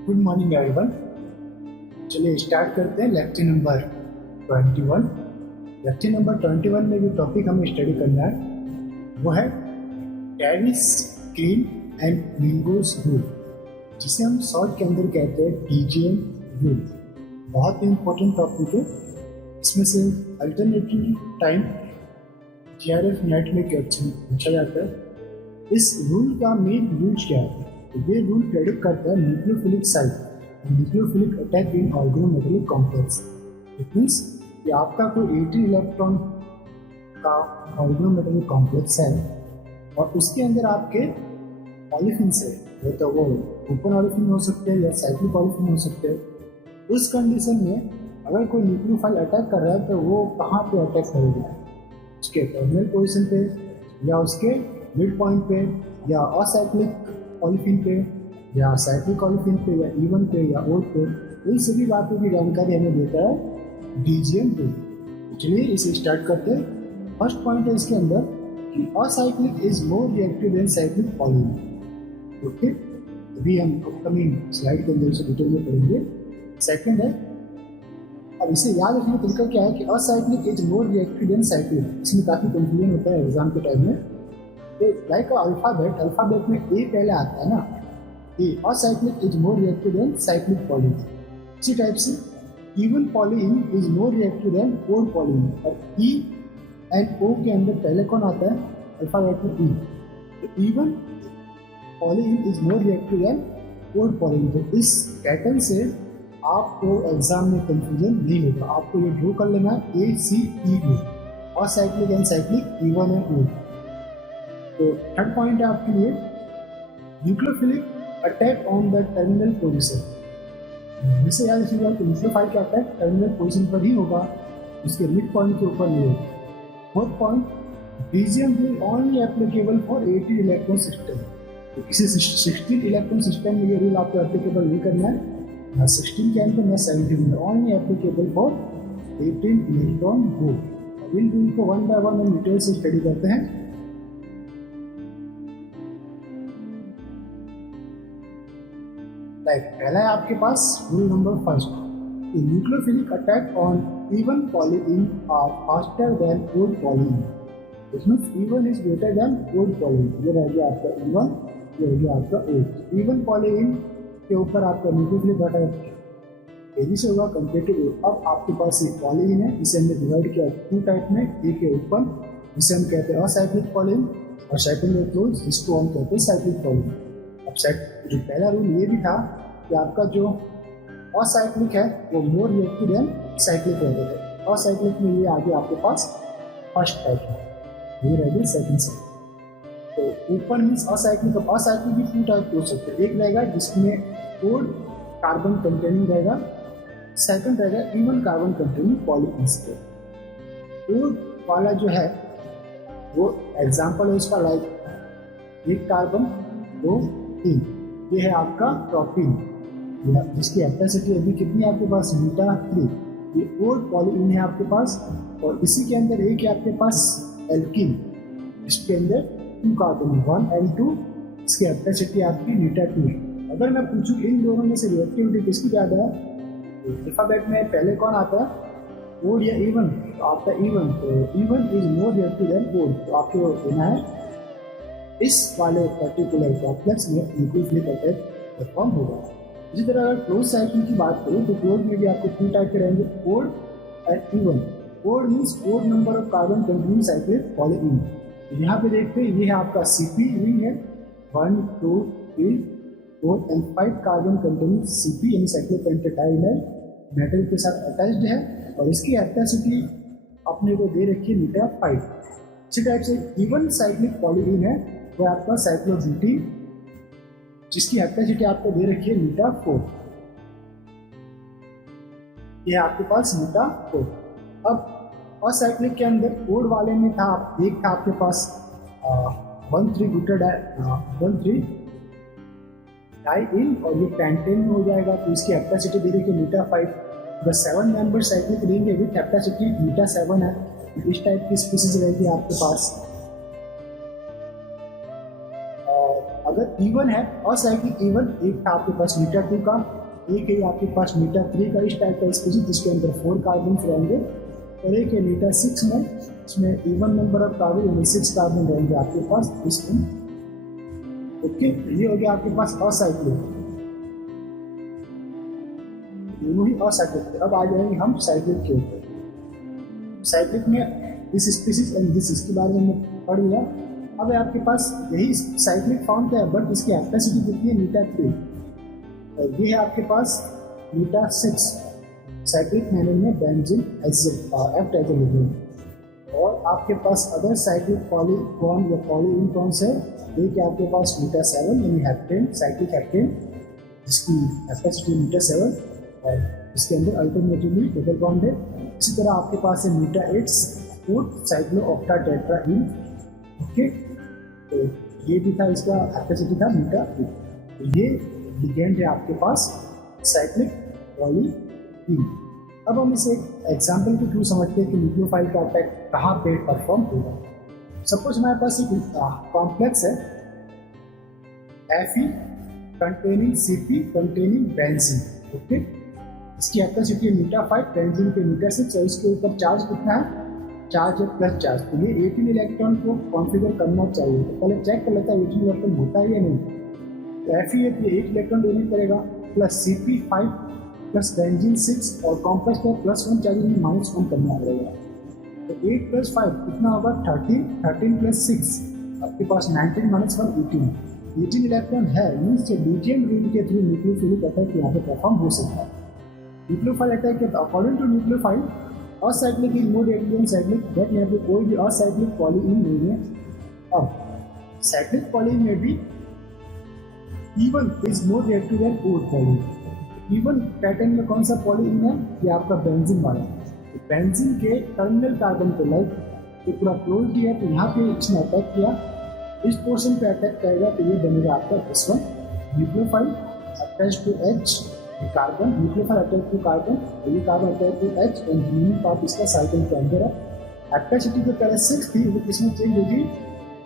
Good morning everyone. चलिए start करते हैं लेक्चर नंबर 21। लेक्चर नंबर 21 में जो टॉपिक हमें स्टडी करना है वो है डेविस ग्रीन एंड मिंगोस रूल, जिसे हम शॉर्ट के अंदर कहते हैं डीजीएम रूल। बहुत ही इम्पोर्टेंट टॉपिक है। इसमें से अल्टरनेटिव टाइम जीआरएफ नेट में क्वेश्चन पूछा जाता है। इस रूल का मेन यूज क्या है? ये रूल प्रेडिक्ट करता है nucleophilic site and nucleophilic attack in organometallic complex. It means कि आपका कोई 18 इलेक्ट्रॉन का ऑर्गेनोमेटेलिक कॉम्प्लेक्स है और उसके अंदर आपके ऑलिफिन्स है, तो वो ओपन ऑलिफिन हो सकते हैं या साइक्लिक ऑलिफिन हो सकते हैं। उस कंडीशन में अगर कोई न्यूक्लियोफाइल अटैक कर रहा है तो वो कहाँ पे अटैक करेगा? उसके टर्मिनल पोजिशन पे या उसके मिड पॉइंट पे या असाइक्लिक ऑलिफिन पे या साइक्लिक ऑलिफिन पे या इवन पे या ओड पे। इन सभी बातों की जानकारी हमें देता है डीजीएम रूल। चलिए इसे स्टार्ट करते हैं। फर्स्ट पॉइंट है इसके अंदर कि acyclic is more reactive than cyclic polymer. Okay, अभी हम अपकमिंग स्लाइड के अंदर इसे डिटेल में पढ़ेंगे। सेकंड है, अब इसे याद रखने का तरीका क्या है कि acyclic is more reactive than cyclic. इसमें काफ़ी कंफ्यूजन होता है एग्जाम के टाइम में। तो लाइक अल्फाबेट में ए पहले आता है ना, a acyclic is more reactive than cyclic polymer. इसी टाइप से even polyene is more reactive than odd polymer. और ई एंड ओ के अंदर पहले कौन आता है? अल्फाबेट में ई। तो even polyene is more reactive than odd polymer. तो इस पैटर्न से आपको एग्जाम में कंफ्यूजन नहीं होगा। आपको ये ड्रॉ कर लेना है A C E O, acyclic and cyclic, even and odd. तो थर्ड पॉइंट है आपके लिए nucleophilic attack on the terminal position. जिसे याद रखिएगा कि न्यूक्लियोफाइल का अटैक टर्मिनल पोजीशन पर ही होगा, उसके मिड पॉइंट के ऊपर नहीं होगा। Fourth point, DGM rule only applicable for 18 electron system. तो किसी 16 इलेक्ट्रॉन सिस्टम में ये रूल आपको एप्लीकेबल नहीं करना है, ना 16 के अंदर ना 17 में। Only applicable for 18 electron board. इन रूल को वन बाय वन हम डिटेल से स्टडी करते हैं। पहला है आपके पास rule number first, nucleophilic attack on even polyene are faster than odd polyene. इसमें even is greater than odd polyene. ये रह गया आपका इवन, ये रह गया आपका ओड। इवन पॉलीन के ऊपर आपका न्यूक्लियोफिलिक अटैक तेजी से होगा कंपेयर टू ओड। अब आपके पास ये पॉलीन है, इसे हमने डिवाइड किया टू टाइप में। ए के ऊपर जिसे हम कहते हैं असाइक्लिक पॉलीन, और सेकंड में क्लोज जिसको हम कहते हैं साइक्लिक पॉलीन। अब जो पहला रूल ये भी था कि आपका जो असाइक्लिक है वो मोर रिएक्टिव देन साइक्लिक रहते थे। असाइक्लिक में ये आगे आपके पास फर्स्ट टाइप है, ये रह गया सेकंड से। तो ऊपर मीन्स असाइक्लिक। अब असाइक्लिक भी टू टाइप हो सकते हैं। एक रहेगा जिसमें ओड कार्बन कंटेनिंग रहेगा, सेकंड रहेगा इवन कार्बन कंटेनिंग पॉलीइंस्टर। ओड वाला जो है वो एग्जाम्पल है उसका, लाइक एक कार्बन दो तीन, ये है आपका प्रोपीन, जिसकी कैपेसिटी अभी कितनी है आपके पास? बीटा 3। ये ओड पॉलीइन है आपके पास। और इसी के अंदर एक है आपके पास एल्किन, इसके अंदर 2 कार्बन 1 and 2, इसकी कैपेसिटी आपकी बीटा 2 है। अगर मैं पूछूं इन दोनों में से रिएक्टिविटी किसकी ज़्यादा है, तो अल्फाबेट में पहले कौन आता है? ओड या इवन? तो आपका इवन। तो even is more reactive than odd. तो आपको देना है इस वाले पर्टिकुलर कॉम्प्लेक्स में न्यूक्लियोफिलिक अटैक परफॉर्म होगा। इसी तरह अगर क्लोज साइक्लिक की बात करूँ तो क्लोज में भी आपको 2 टाइप के रहेंगे, odd and even. Odd means odd number of carbon containing cyclic polyene. यहाँ पे देखते हैं ये है आपका सीपी रिंग है, 1 2 3 4 एंड 5 कार्बन कंटेनिंग सीपी यानी साइक्लिक पेंटाडाइनल मेटल के साथ अटैच्ड है। और इसकी कैपेसिटी अपने को दे रखी है मीटा 5। इसी टाइप से इवन साइक्लिक पॉलीइन है वो आपका साइक्लोब्यूटीन, जिसकी कैपेसिटी आपको दे रखी है मीटा 4। ये आपके पास मीटा 4। अब असाइक्लिक के अंदर ओड वाले में था, एक था आपके पास 1,3 डाइइन और ये पेंटेन में हो जाएगा, तो इसकी कैपेसिटी दे रखी है मीटा 5। द 7 मेंबर साइक्लिक रिंग है विद कैपेसिटी मीटा 7 है। इस टाइप की स्पीसीज रहेगी आपके पास। अगर इवन है असाइक्लिक इवन, एक था आपके पास मीटर 2 का, एक है आपके पास मीटर 3 का इस टाइप का स्पीशीज जिसके अंदर 4 कार्बन रहेंगे, और एक है मीटर 6 में, इसमें इवन नंबर ऑफ कार्बन यानी 6 कार्बन रहेंगे आपके पास इसमें। ओके, ये हो गया आपके पास असाइक्लिक, दोनों ही असाइक्लिक। अब आ जाएंगे हम साइक्लिक के ऊपर। साइक्लिक में दिस स्पीशीज एंड दिस इसके बारे में हमने पढ़ लिया। अब आपके पास यही साइक्लिक फॉर्म क्या है, बट इसकी एप्लासिटी कितनी है, मीटर 3, और ये है आपके पास मीटर 6। साइक्लिक मैनर में बेंजीन एक्ट एज ए, और आपके पास अदर साइक्लिक पॉलीकॉन या पॉलीइन कौन से, एक है आपके पास मीटर 7 यानी हेप्टेन, साइक्लिक हेप्टेन, जिसकी एप्लासिटी मीटर 7 और इसके अंदर अल्टरनेटिवली डबल बॉन्ड है। इसी तरह आपके पास है मीटर 8 फोर्थ साइक्लोऑक्टाटेट्राहीन। ओके, तो ये भी था, इसका एप्लासिटी था मीटर 8। ये लिगेंड है आपके पास साइक्लिक पॉलीइन। अब हम इसे एक एग्जाम्पल के थ्रू समझते हैं कि न्यूक्लियोफाइल का अटैक कहाँ पे परफॉर्म होगा। सपोज हमारे पास एक कॉम्प्लेक्स है Fe containing Cp containing benzene. Okay, इसकी एप्लासिटी है मीटर 5, बेंजीन के मीटर 6, और इसके ऊपर चार्ज कितना है, चार्ज है प्लस चार्ज। तो ये 18 इलेक्ट्रॉन को कॉन्फ़िगर करना चाहिए, तो पहले चेक कर लेता है 18 इलेक्ट्रॉन होता है या नहीं। तो Fe है, ये 8 इलेक्ट्रॉन डोनेट करेगा, प्लस Cp 5 प्लस बेंजीन 6, और कॉम्प्लेक्स पर +1 चार्ज में -1 करना पड़ेगा। तो 8 + 5 कितना होगा, 13, 13 + 6 आपके पास 19 - 1 18 इलेक्ट्रॉन है। मीन्स ल्यूथियम रिंग के थ्रू न्यूक्लियोफिलिक अटैक यहाँ पे परफॉर्म हो सकता है। न्यूक्लियोफाइल अटैक के according to nucleophile acyclic is more reactive than cyclic, but यहाँ पे कोई भी असाइक्लिक पॉलीइन नहीं है। अब साइक्लिक पॉलीइन में भी even is more reactive than odd polyene. Even pattern में कौन सा पॉलीइन है, ये आपका बेंजीन वाला। बेंजीन के टर्मिनल कार्बन को लाइक तो पूरा क्लोज दिया, तो यहाँ पे इसने अटैक किया, इस पोर्शन पे अटैक करेगा, तो ये बनेगा आपका S1 nucleophile attach to H carbon, nucleophile attach to carbon, ये carbon attach to H, and remaining part इसका साइकिल के अंदर है। एप्लासिटी जो पहले 6 थी वो किसमें चेंज होगी,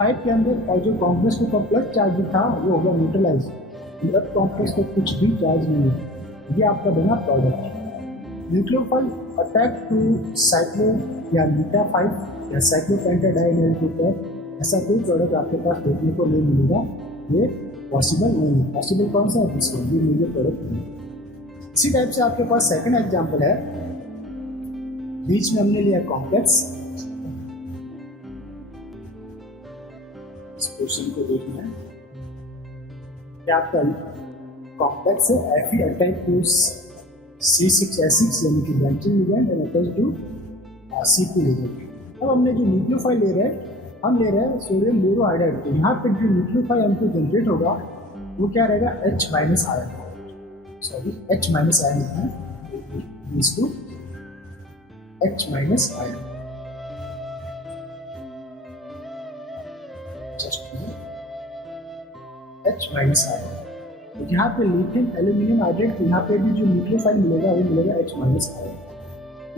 5 के अंदर, और जो कॉम्प्लेक्स के ऊपर प्लस चार्ज था वो होगा न्यूट्रलाइज, मतलब कॉम्प्लेक्स को कुछ भी चार्ज नहीं है। ये आपका बना product. Nucleophile attack to cyclo या मीटा 5 या साइक्लोपेंटाडाइनाइल के ऊपर ऐसा कोई प्रोडक्ट आपके पास देखने को नहीं मिलेगा, ये पॉसिबल नहीं है। पॉसिबल कौन सा है, इसको ये मेजर प्रोडक्ट नहीं। इसी टाइप से आपके पास सेकंड एग्जांपल है, बीच में हमने लिया कॉम्प्लेक्स, इस क्वेश्चन को देखना है, क्या आपका कॉम्प्लेक्स है Fe अटैच टू C6H6 यानी कि branching ligand and attach to Cp ligand. अब हमने जो न्यूक्लियोफाइल ले रहे हैं, हम ले रहे हैं सोडियम बोरोहाइड्राइड, तो यहाँ पे जो न्यूक्लियोफाइल हमको जनरेट होगा वो क्या रहेगा, H- ion, sorry H- ion लिखना है, इसको H- आयन, H- आयन। तो यहाँ पे लिथियम एल्यूमिनियम हाइड्रेट, तो यहाँ पे भी जो न्यूक्लियोफाइल मिलेगा वो मिलेगा H- आयन।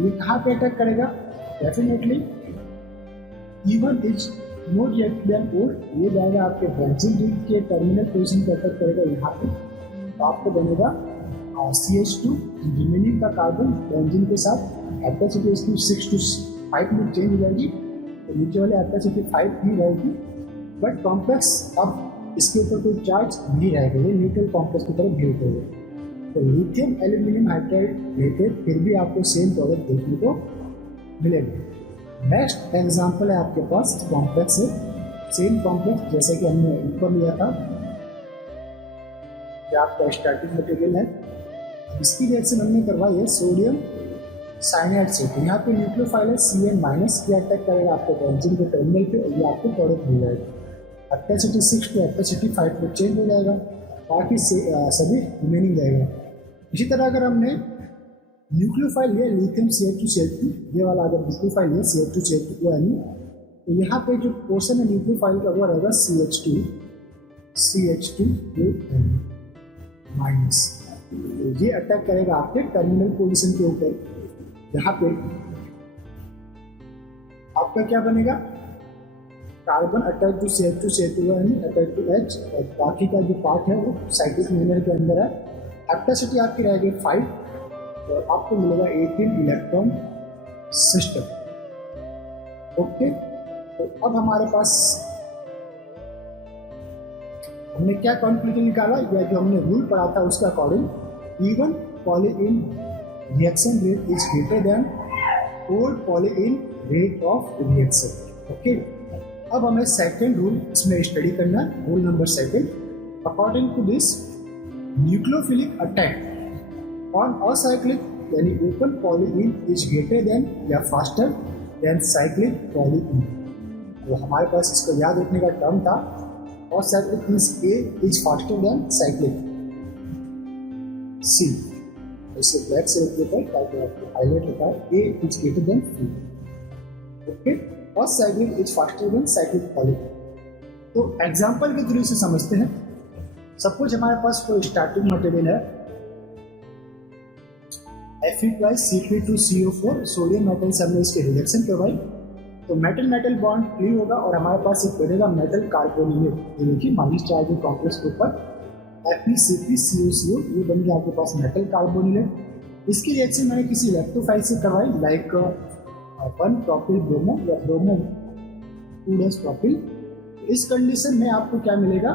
ये कहाँ पे अटैक करेगा, definitely even is more reactive than odd, ये जाएगा आपके बेंजीन रिंग के टर्मिनल पोजीशन पे अटैक करेगा यहाँ पे, तो आपको बनेगा CH2, रिमेनिंग का कार्बन बेंजीन के साथ एप्लासिटी इसकी 6 to 5 में चेंज हो जाएगी, तो नीचे वाले एप्लासिटी 5 ही रहेगी, बट कॉम्प्लेक्स अब इसके ऊपर कोई चार्ज नहीं रहेगा, ये न्यूट्रल कॉम्प्लेक्स की तरफ भेज देगा। तो लिथियम एल्यूमिनियम हाइड्राइड लेते फिर भी आपको सेम प्रोडक्ट देखने को मिलेगा। नेक्स्ट एग्जांपल है आपके पास कॉम्प्लेक्स है, सेम कॉम्प्लेक्स जैसे कि हमने ऊपर लिया था, जो आपका स्टार्टिंग मटेरियल है। इसकी रिएक्शन हमने करवाई है सोडियम साइनाइड से, तो यहाँ पे न्यूक्लियोफाइल है Cn- ये अटैक करेगा आपके बेंजीन के टर्मिनल पे, और ये आपको प्रोडक्ट मिल जाएगा। एप्लासिटी 6 टू एप्लासिटी 5 में चेंज हो जाएगा, बाकी सभी रिमेनिंग रहेगा। इसी तरह अगर हमने न्यूक्लियोफाइल है लिथियम CH2, ये वाला अगर न्यूक्लियोफाइल है CH2 को यानी, तो यहाँ पे जो पोर्शन है न्यूक्लियोफाइल का वो रहेगा CH2 माइनस, तो ये अटैक करेगा आपके टर्मिनल पोजीशन के ऊपर। यहाँ पे आपका क्या बनेगा, carbon attach to CH2 CH2 यानी अटैच टू H, और बाकी का जो पार्ट है वो साइक्लिक मैनर के अंदर है। हेप्टासिटी आपकी रहेगी 5 और आपको मिलेगा 18 इलेक्ट्रॉन सिस्टम। ओके, तो अब हमारे पास हमने क्या कंक्लूजन निकाला, या जो हमने रूल पढ़ा था उसके according even polyene reaction rate is greater than odd polyene rate of reaction. Okay, अब हमें सेकंड रूल इसमें स्टडी करना है, rule number second. According to this nucleophilic attack on acyclic यानी open polyene is greater than या faster than cyclic polyene. तो हमारे पास इसको याद रखने का टर्म था, और cyclic means A is faster than cyclic C। इसे ब्लैक से लिख देता है ताकि आपको हाईलाइट होता है, A is greater than C। Okay, और cyclic is faster than cyclic polyene. तो एग्जांपल के थ्रू इसे समझते हैं। सपोज हमारे पास कोई स्टार्टिंग मटेरियल है Fe+Cp2CO4 सोडियम मेटल से हमने इसके रिएक्शन करवाई, तो मेटल मेटल बॉन्ड फ्री होगा और हमारे पास एक बनेगा मेटल कार्बोनिलेट, यानी कि माइनस चार्ज कॉम्प्लेक्स के ऊपर FeCpCOCO, ये बन गया आपके पास मेटल कार्बोनिलेट। इसकी रिएक्शन मैंने किसी इलेक्ट्रोफाइल से करवाई, लाइक 1 प्रोपिल ब्रोमो या ब्रोमो 2 प्रोपिल। इस कंडीशन में आपको क्या मिलेगा,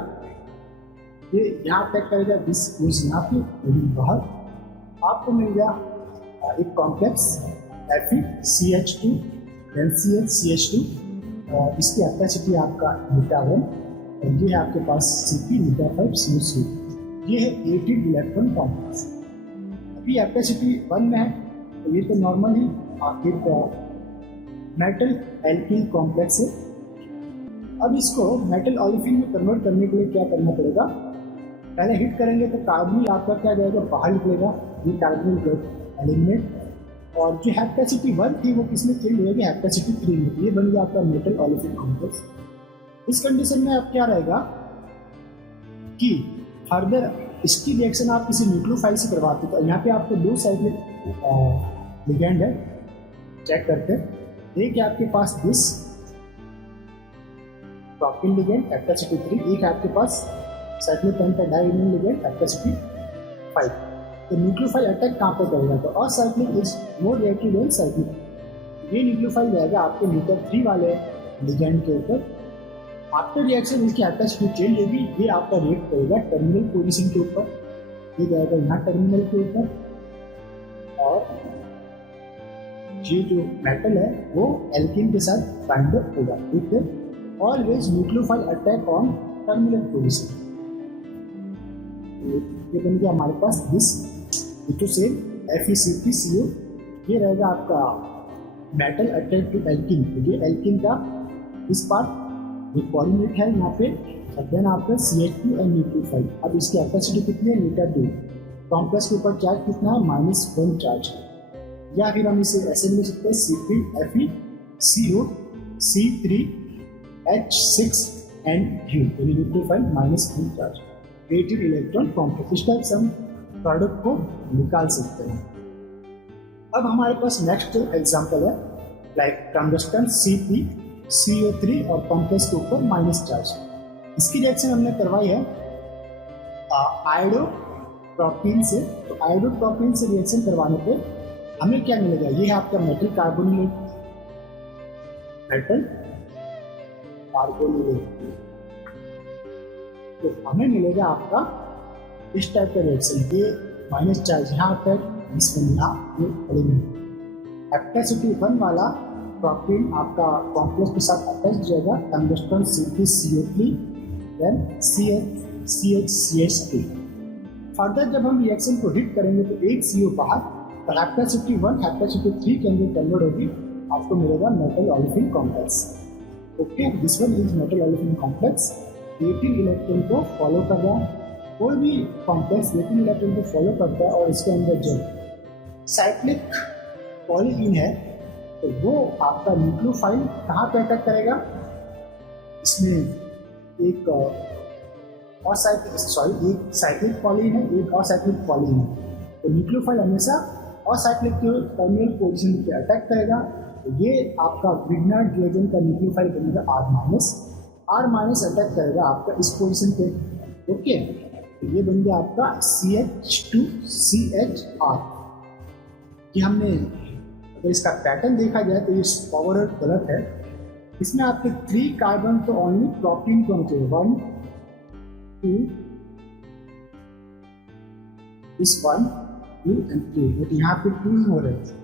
ये यहाँ अटैक करेगा, दिस इज यहाँ पे बाहर आपको मिल गया एक कॉम्प्लेक्स FeCH2 NCH CH2, और इसकी कैपेसिटी आपका मीटा1, और ये है आपके पास Cp मीटा5 COCO, ये है 18 इलेक्ट्रॉन कॉम्प्लेक्स। अभी कैपेसिटी 1 में है, तो ये तो नॉर्मल ही आपके मेटल एल्किल कॉम्प्लेक्स है। अब इसको मेटल ओलेफिन में कन्वर्ट करने के लिए क्या करना पड़ेगा, पहले हिट करेंगे तो कार्बन आपका क्या जाएगा, बाहर निकलेगा, ये कार्बन गेट एलिमिनेट, और जो कैपेसिटी 1 थी वो किसमें चेंज हो जाएगी, कैपेसिटी 3 में। ये बन गया आपका मेटल ओलेफिन कॉम्प्लेक्स। इस कंडीशन में अब क्या रहेगा कि फर्दर इसकी रिएक्शन आप किसी न्यूक्लियोफाइल से करवाते हो, तो यहाँ पे आपको 2 साइक्लिक लिगेंड है, चेक करते हैं। एक है आपके पास दिस प्रोपिल लिगेंड कैपेसिटी 3, एक है आपके पास साइक्लिक पेंटाडाइमिन लिगेंड कैपेसिटी 5। तो न्यूक्लियोफाइल अटैक कहाँ पर करेगा, तो acyclic is more reactive than cyclic. ये न्यूक्लियोफाइल जाएगा आपके मीटर3 वाले लिगेंड के ऊपर। आफ्टर रिएक्शन इसकी कैपेसिटी चेंज होगी, ये आपका रिएक्ट करेगा टर्मिनल पोजीशन के ऊपर, ये जाएगा यहाँ टर्मिनल के ऊपर, और ये जो मेटल है वो एल्किन के साथ बाइंड अप होगा। ठीक है, always nucleophile attack on terminal position. ये बन गया हमारे पास दिस तो से FeCpCO, ये रहेगा आपका मेटल अटैक टू एल्किन। ये एल्किन का इस पार्ट जो पॉलीमेट है यहाँ पे, और देन आपका CH2 एंड न्यूक्लियोफाइल। अब इसकी कैपेसिटी कितनी है, मीटर2। कॉम्प्लेक्स के ऊपर चार्ज कितना है, -1 चार्ज है, या फिर हम इसे ऐसे लिख सकते हैं CpFeCO C3H6 and nucleophile -1 charge, 18 electron complex. इस टाइप से हम प्रोडक्ट को निकाल सकते हैं। अब हमारे पास नेक्स्ट एग्जांपल है, लाइक टंगस्टन CpCO3 और कॉम्प्लेक्स के ऊपर माइनस चार्ज। इसकी रिएक्शन हमने करवाई है आयोडोप्रोपीन से। तो आयोडोप्रोपीन से रिएक्शन करवाने पे हमें क्या मिलेगा, ये है आपका मेटल कार्बोनिलेट, मेटल कार्बोनिलेट। तो हमें मिलेगा आपका इस टाइप का रिएक्शन, ये माइनस चार्ज यहाँ आता है, इसमें यहाँ ये एलिमेंट। कैपेसिटी 1 वाला प्रोपीन आपका कॉम्प्लेक्स के साथ अटैच हो जाएगा, tungsten CpCO3 then CH3। Further जब हम रिएक्शन को हिट करेंगे तो एक CO बाहर, तो कैपेसिटी 1 कैपेसिटी 3 के अंदर कन्वर्ट होगी, आपको मिलेगा metal olefin complex. Okay, this one is metal olefin complex. 18 electron को फॉलो कर रहा है, कोई भी कॉम्प्लेक्स 18 इलेक्ट्रॉन को फॉलो करता है, और इसके अंदर जो साइक्लिक पॉलीइन है तो वो आपका न्यूक्लियोफाइल कहाँ पे अटैक करेगा, इसमें एक साइक्लिक पॉलीन है, एक असाइक्लिक पॉलीन है। तो न्यूक्लियोफाइल हमेशा असाइक्लिक के टर्मिनल पोजीशन पे अटैक करेगा, ये आपका ग्रिग्नार्ड रिएजेंट का न्यूक्लियोफाइल बनेगा R माइनस अटैक करेगा आपका इस पोजीशन पे। ओके, तो ये बन गया आपका CH2CHR। कि हमने अगर इसका पैटर्न देखा जाए तो ये पावर गलत है। इसमें आपके 3 कार्बन तो ओनली प्रोटीन को होना चाहिए, 1 2 इस 1 2 एंड 3, बट यहाँ पे 2 ही हो रहे हैं।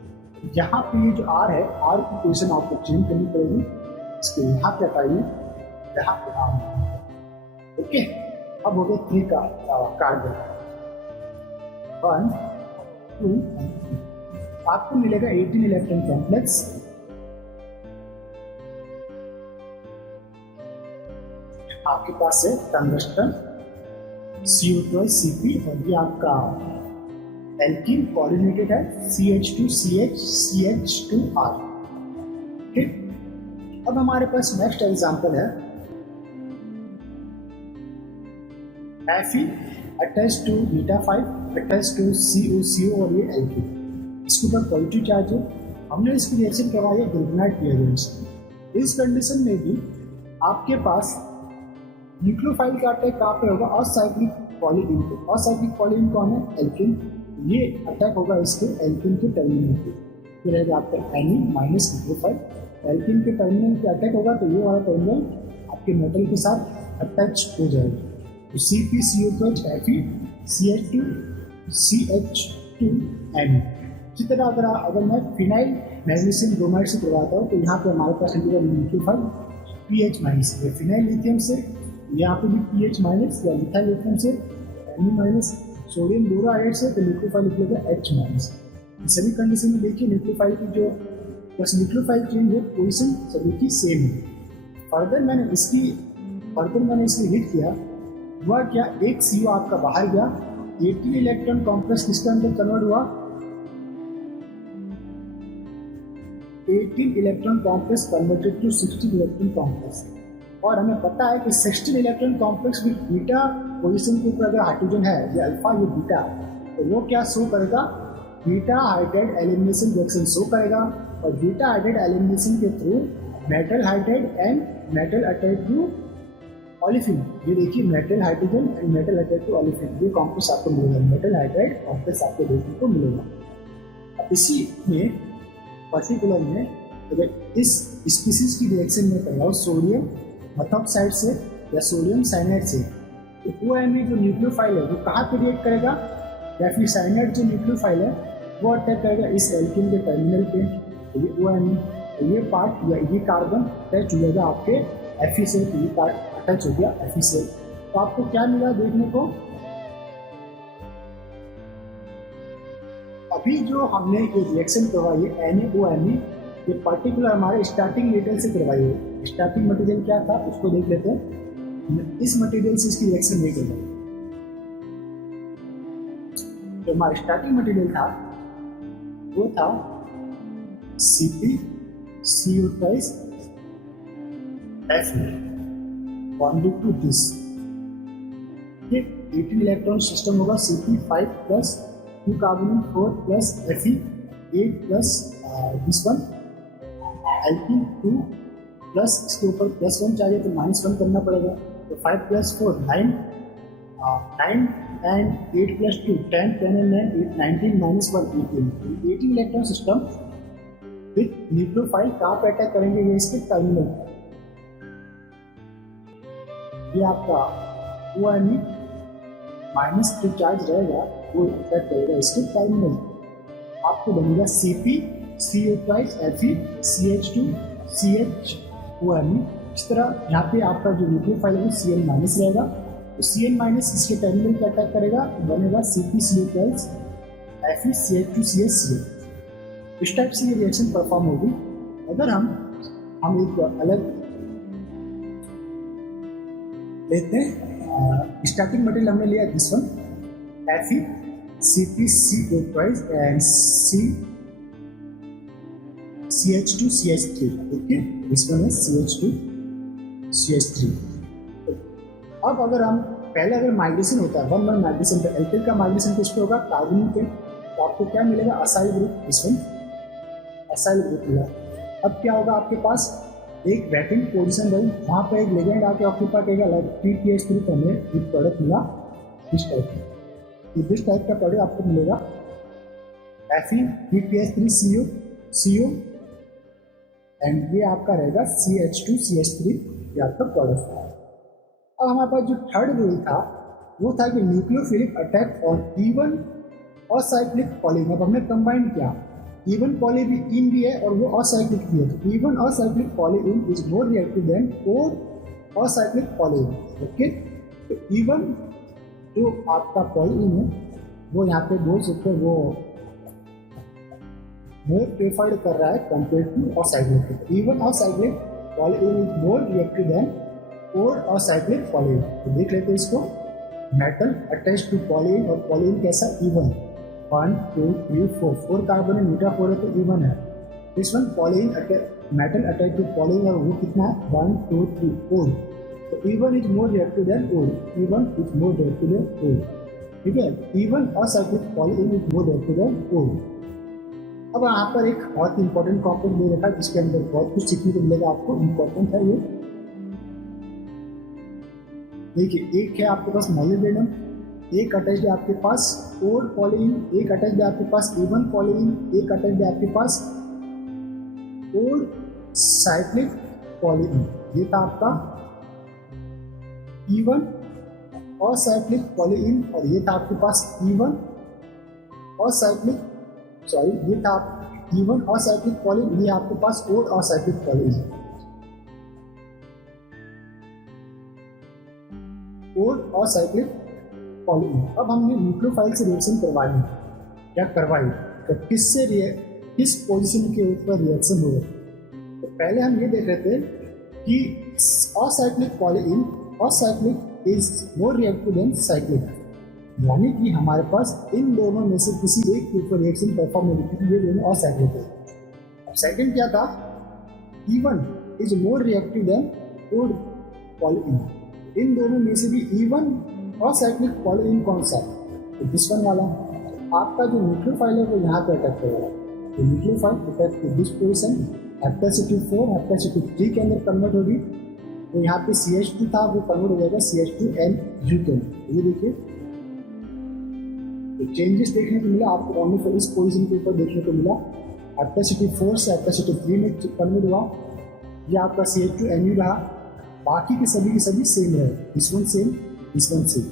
यहाँ पे ये जो R है, R की पोजीशन आपको चेंज करनी पड़ेगी। इसको यहाँ पे हटाइए, यहाँ पे R। ओके, अब हो गया 3 का कार्बन, 1 2 एंड 3। आपको मिलेगा 18 इलेक्ट्रॉन कॉम्प्लेक्स। आपके पास है टंगस्टन CO2CP और ये आपका एल्कीन कोऑर्डिनेटेड है CH2CH2R। ठीक, अब हमारे पास नेक्स्ट एग्जांपल है Fe attach to beta 5 attach to CO और ये एल्कीन। इसके ऊपर पॉजिटिव चार्ज है। हमने इसकी रिएक्शन करवाई है ग्रिग्नार्ड रिएजेंट से। इस कंडीशन में भी आपके पास न्यूक्लियोफाइल का अटैक कहाँ पे होगा? असाइक्लिक पॉलीइन पे। असाइक्लिक पॉलीइन कौन है? एल्कीन। ये अटैक होगा इसके एल्कीन के टर्मिनल पे। फिर रहेगा आपका एनी माइनस न्यूक्लियोफाइल। एल्कीन के टर्मिनल पे अटैक होगा तो ये वाला टर्मिनल आपके मेटल के साथ अटैच हो जाएगा। तो CpCO2H Fe CH2CH2N। इसी तरह अगर मैं फिनाइल मैग्नीशियम ब्रोमाइड से करवाता हूँ तो यहाँ पे हमारे पास न्यूक्लियोफाइल pH माइनस, ये फिनाइल लिथियम से, यहाँ पे भी pH माइनस, या लिथाइल लिथियम से Ne माइनस, सोडियम बोराइड से तो न्यूक्लियोफाइल निकलेगा H माइनस। सभी कंडीशन में देखिए न्यूक्लियोफाइल की जो बस न्यूक्लियोफाइल चेंज है, पोजीशन सभी की सेम है। फर्दर मैंने इसकी हिट किया, हुआ क्या? एक CO आपका बाहर गया, 18 इलेक्ट्रॉन कॉम्प्लेक्स किसके अंदर कन्वर्ट हुआ? 18 electron complex converted to 16 electron complex. और हमें पता है कि 16 electron complex with beta position के ऊपर अगर हाइड्रोजन है, ये अल्फा ये बीटा, तो वो क्या शो करेगा? Beta hydride elimination reaction show करेगा। और बीटा हाइड्राइड एलिमिनेशन के through metal hydride and metal attach to olefin. ये देखिए metal hydrogen and metal attach to olefin, ये कॉम्प्लेक्स आपको मिलेगा, मेटल हाइड्राइड कॉम्प्लेक्स आपको देखने को मिलेगा। इसी में पर्टिकुलर में अगर इस स्पीसीज की रिएक्शन में करवाओ सोडियम मेथॉक्साइड से या सोडियम साइनाइड से, तो OMe जो न्यूक्लियोफाइल है वो कहाँ पे रिएक्ट करेगा? या फिर साइनाइड जो न्यूक्लियोफाइल है वो अटैक करेगा इस एल्कीन के टर्मिनल पे। तो ये OMe, तो ये पार्ट या ये कार्बन अटैच हो जाएगा आपके Fe से, तो ये पार्ट अटैच हो गया Fe से। तो आपको क्या मिला देखने को? अभी जो हमने ये रिएक्शन करवाई है NaOMe, ये पर्टिकुलर हमारे स्टार्टिंग मटेरियल से करवाई है। स्टार्टिंग मटेरियल क्या था उसको देख लेते हैं। इस मटेरियल से इसकी रिएक्शन नहीं करवाई। जो हमारा स्टार्टिंग मटेरियल था वो था CpCO2Fe बॉन्डेड टू दिस। ये 18 इलेक्ट्रॉन सिस्टम होगा। Cp5 plus 2 carbon 4 plus Fe 8 plus this one alkene 2 plus, इसके ऊपर +1 चाहिए तो -1 करना पड़ेगा। तो 5 + 4 9 and 8 + 2 10 and 9 19 -1 18 electron system with nucleophile कहाँ पे अटैक करेंगे? ये इसके टर्मिनल। ये आपका OMe -2 चार्ज रहेगा, वो अटैक करेगा इसके टर्मिनल। आपको बनेगा CpCO2Fe CH2CH2OMe। इस तरह यहाँ पे आपका जो न्यूक्लियोफाइल है Cn- रहेगा, तो Cn- इसके टर्मिनल पे अटैक करेगा, बनेगा CpCO2Fe CH2CH2। इस टाइप से ये रिएक्शन परफॉर्म होगी। अगर हम एक अलग लेते हैं, स्टार्टिंग मटेरियल हमने लिया this one Fe CpCO2 and CH2CH3। Okay, this one है CH2CH3। अब अगर हम अगर माइग्रेशन होता है 1-1 माइग्रेशन पे, एल्किल का माइग्रेशन किस पे होगा? कार्बन पे। तो आपको क्या मिलेगा? Acyl group. इस वन असाइल ग्रुप मिला। अब क्या होगा, आपके पास एक वैकेंट पोजीशन रही, वहाँ पर एक लेजेंड आके ऑक्यूपाई करेगा, लाइक PPH3 को हमें एक प्रोडक्ट मिला इस टाइप का, दिस टाइप का प्रोडक्ट आपको मिलेगा Fe PPH3CO एंड ये आपका रहेगा CH2CH3, ये आपका प्रोडक्ट था। अब हमारे पास जो थर्ड रूल था वो था कि न्यूक्लियोफिलिक अटैक ऑन इवन और साइक्लिक पॉलीन। अब हमने कंबाइन किया, इवन पॉली भी इन भी है और वो असाइक्लिक भी है, तो even acyclic polyene is more reactive than odd acyclic polyene. Okay, तो इवन जो आपका पॉलीइन है वो यहाँ पे बोल सकते हैं वो मोर प्रेफर्ड कर रहा है compare to acyclic. Even acyclic polyene is more reactive than odd acyclic polyene. तो देख लेते हैं इसको, मेटल अटैच टू पॉलीइन, और पॉलीइन कैसा, इवन 1 2 3 4 कार्बन है, मीटा 4 है तो इवन है। This one polyene metal attach to polyene, और वो कितना है 1 2 3 ओड, तो even is more reactive than odd, even is more reactive than odd. ठीक है, even acyclic polyene is more reactive than odd. अब यहाँ पर एक बहुत इंपॉर्टेंट कॉम्पोनेंट दे रखा है जिसके अंदर बहुत कुछ सीखने को मिलेगा आपको, इंपॉर्टेंट है ये। देखिए, एक है आपके पास मॉलिब्डेनम, एक अटैच है आपके पास ओड पॉलीन, एक अटैच है आपके पास इवन पॉलीन, एक अटैच है आपके पास ओड साइक्लिक पॉलीन। ये था आपका इवन और साइक्लिक पॉलीन, और ये था आपके पास इवन और साइक्लिक, सॉरी ये था इवन और साइक्लिक पॉलीन, ये आपके पास ओड और साइक्लिक पॉलीन, ओड और साइक्लिक पॉलीन। अब हमने न्यूक्लियोफाइल से रिएक्शन करवाई, क्या करवाई, तो किस पोजीशन के ऊपर रिएक्शन हुए। तो पहले हम ये देख रहे थे कि acyclic polyene acyclic is more reactive than cyclic, यानी कि हमारे पास इन दोनों में से किसी एक के ऊपर रिएक्शन परफॉर्म होगी क्योंकि ये दोनों असाइक्लिक है। अब सेकंड क्या था, even is more reactive than odd polyene, इन दोनों में से भी इवन और साइक्लिक पॉलीइन कौन सा है, तो दिस वन वाला। आपका जो न्यूक्लियोफाइल है वो यहाँ पे अटैक करेगा, तो nucleophile attack to this position, Heptacity-4 Heptacity-3 के अंदर कन्वर्ट होगी, तो यहाँ पे CH2 था वो कन्वर्ट हो जाएगा CH2N-ब्यूटेन। ये देखिए, तो चेंजेस देखने को मिला आपको ओनली फॉर इस पोजीशन के ऊपर देखने को मिला। Heptacity-4 से Heptacity-3 में कन्वर्ट हुआ, ये आपका CH2Nu रहा, बाकी के सभी सेम रहे, this one same, this one same.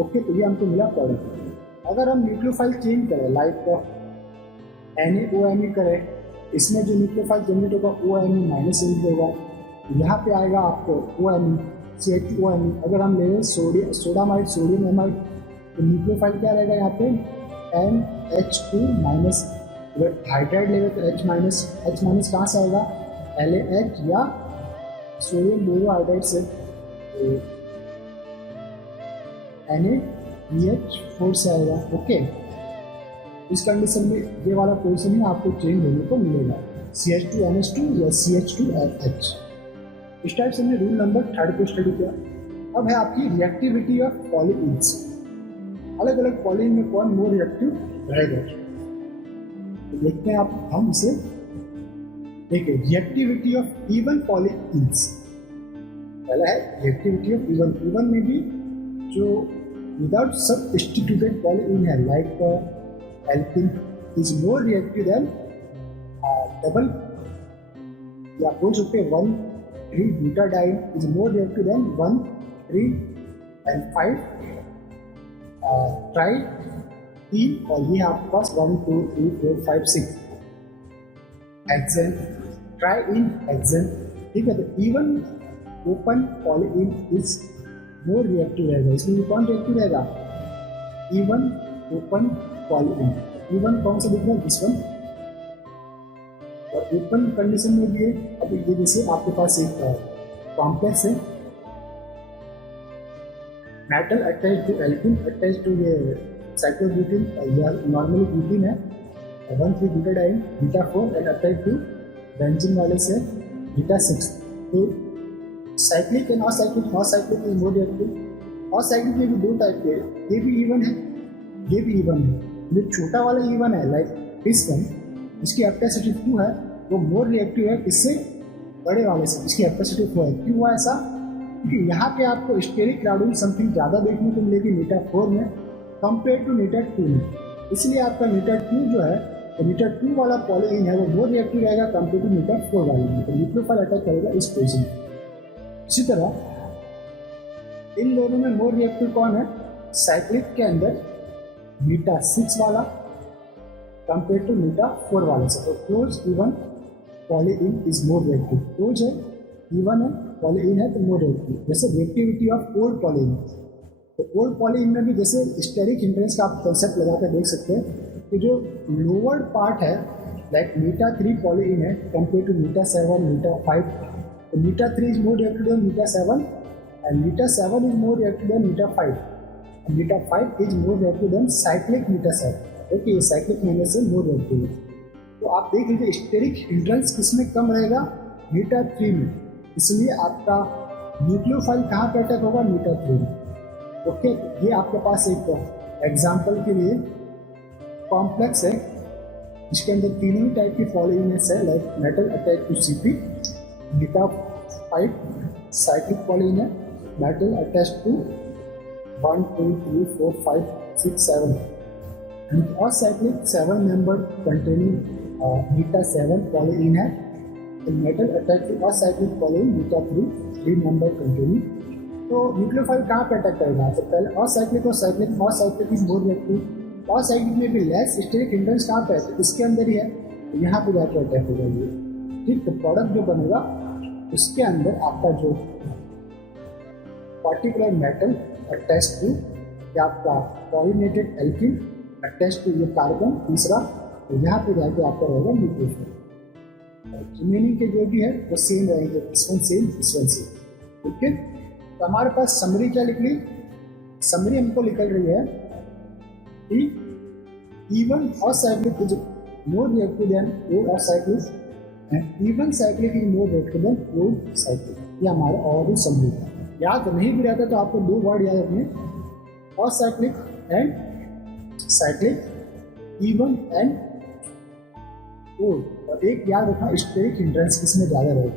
Okay, तो ये हमको मिला प्रोडक्ट। अगर हम न्यूक्लियोफाइल चेंज करें, लाइक NaOMe करें, इसमें जो न्यूक्लियोफाइल जनरेट होगा OMe - होगा, यहाँ पे आएगा आपको OMe CH2OMe। अगर हम ले लें सोडामाइड सोडियम एमाइड, तो न्यूक्लियोफाइल क्या रहेगा यहाँ पे NH2-। अगर हाइड्राइड लेंगे तो H- कहाँ से आएगा, LaH या सोडियम बोरोहाइड्राइड से NaBH4 से आएगा। ओके, इस कंडीशन में ये वाला पोजीशन ही आपको चेंज होने को मिलेगा, CH2NH2 या CH2NH। इस टाइप से हमने रूल नंबर 3 को स्टडी किया। अब है आपकी रिएक्टिविटी ऑफ पॉलीइन्स, अलग अलग पॉलीइन में कौन मोर रिएक्टिव रहेगा। तो देखते हैं आप, हम इसे देखिए, रिएक्टिविटी ऑफ इवन पॉलीइन्स। पहला है रिएक्टिविटी ऑफ इवन में भी जो विदाउट सब्स्टिट्यूटेड पॉलीइन है, like alkene is more reactive than double, या बोल सकते हैं 1,3-ब्यूटाडाइन is more reactive than 1, 3 and 5 triene, और ये आपके पास 1, 2, 3, 4, 5, 6 हेक्सेन, ट्राई इन हेक्सेन। ठीक है, तो even open polyene is more reactive रहेगा, इसमें कौन रिएक्टिव रहेगा, इवन ओपन पॉलीइन। इवन कौन सा दिख रहा है, दिस वन, और ओपन कंडीशन में भी है। अब ये जैसे आपके पास एक कॉम्प्लेक्स है, metal attach to alkene attach to ये साइक्लोब्यूटेन, या नॉर्मली ब्यूटेन है, 1,3-ब्यूटाडाइन β4 एंड अटैच टू बेंजीन वाले से β6। तो cyclic and acyclic is more reactive. Acyclic में भी 2 टाइप के, ये भी इवन है, ये भी इवन है। जो छोटा वाला इवन है, लाइक दिस वन, इसकी Heptacity 2 है, वो मोर रिएक्टिव है इससे बड़े वाले से, इसकी कैपेसिटी 4 है। क्यों हुआ ऐसा? क्योंकि यहाँ पे आपको स्टेरिक क्राउडिंग समथिंग ज़्यादा देखने को मिलेगी मीटा 4 में कंपेयर टू मीटा 2 में। इसलिए आपका मीटा 2 जो है, तो मीटा 2 वाला पॉलीइन है वो मोर रिएक्टिव रहेगा कंपेयर टू मीटा 4 वाले में, तो न्यूक्लियोफाइल अटैक करेगा इस पोजीशन पर। इसी तरह इन दोनों में मोर रिएक्टिव कौन है? साइक्लिक के अंदर मीटा 6 वाला कंपेयर टू मीटा 4 वाले से। तो close even polyene is more reactive, close है इवन है पॉलीइन है तो मोर रिएक्टिव। जैसे रिएक्टिविटी ऑफ ओल्ड पॉलीइन, तो ओल्ड पॉलीइन में भी जैसे स्टेरिक हिंड्रेंस का आप कंसेप्ट लगा कर देख सकते हैं कि जो लोअर पार्ट है लाइक मीटा 3 पॉलीइन है कंपेयर टू मीटा 7 मीटा 5, तो meta 3 is more reactive than meta 7 and Meta 7 is more reactive than Meta 5 and Meta 5 is more reactive than cyclic Meta 7। Okay, ये cyclic में से more reactive है। तो आप देख लीजिए स्टेरिक हिंड्रेंस किसमें कम रहेगा? मीटा 3 में, इसलिए आपका न्यूक्लियोफाइल कहाँ पे अटैक होगा? मीटा 3 में। ओके, ये आपके पास एक एग्जाम्पल के लिए कॉम्प्लेक्स है जिसके अंदर तीनों ही टाइप की पॉलीइनस है लाइक मेटल अटैक to CP, meta 5 cyclic polyene है, metal attached to 1, 2, 3, 4, 5, 6, 7 and acyclic 7 member containing beta 7 polyene है, and metal attached to acyclic polyene beta 3 member containing। तो न्यूक्लियोफाइल कहाँ पे अटैक करेगा? तो पहले असाइक्लिक और cyclic, acyclic is more reactive, acyclic में भी लेस स्टेरिक हिंड्रेंस कहाँ पे है? तो इसके अंदर ही है, तो यहाँ पे जाकर अटैक होगा ये। ठीक, तो प्रोडक्ट जो बनेगा उसके अंदर आपका जो पार्टिकुलर मेटल अटैच टू या आपका पॉलिनेटेड एल्किन अटैच टू ये कार्बन तीसरा, तो यहाँ पे जाके आपका रहेगा न्यूक्लियोफाइल। रिमेनिंग के जो भी है वो सेम रहेंगे, इस वन सेम इस वन सेम। ठीक है, तो हमारे पास समरी क्या लिख ली? समरी हमको निकल रही है कि even acyclic is more reactive then old acyclic and even cyclic is more reactive then old cyclic. ये हमारा और समरी है। याद नहीं भी रहता तो आपको दो वर्ड याद रखने, acyclic and cyclic, even and old. और एक याद रखना स्टेरिक हिंड्रेंस किसमें ज़्यादा रहेगा?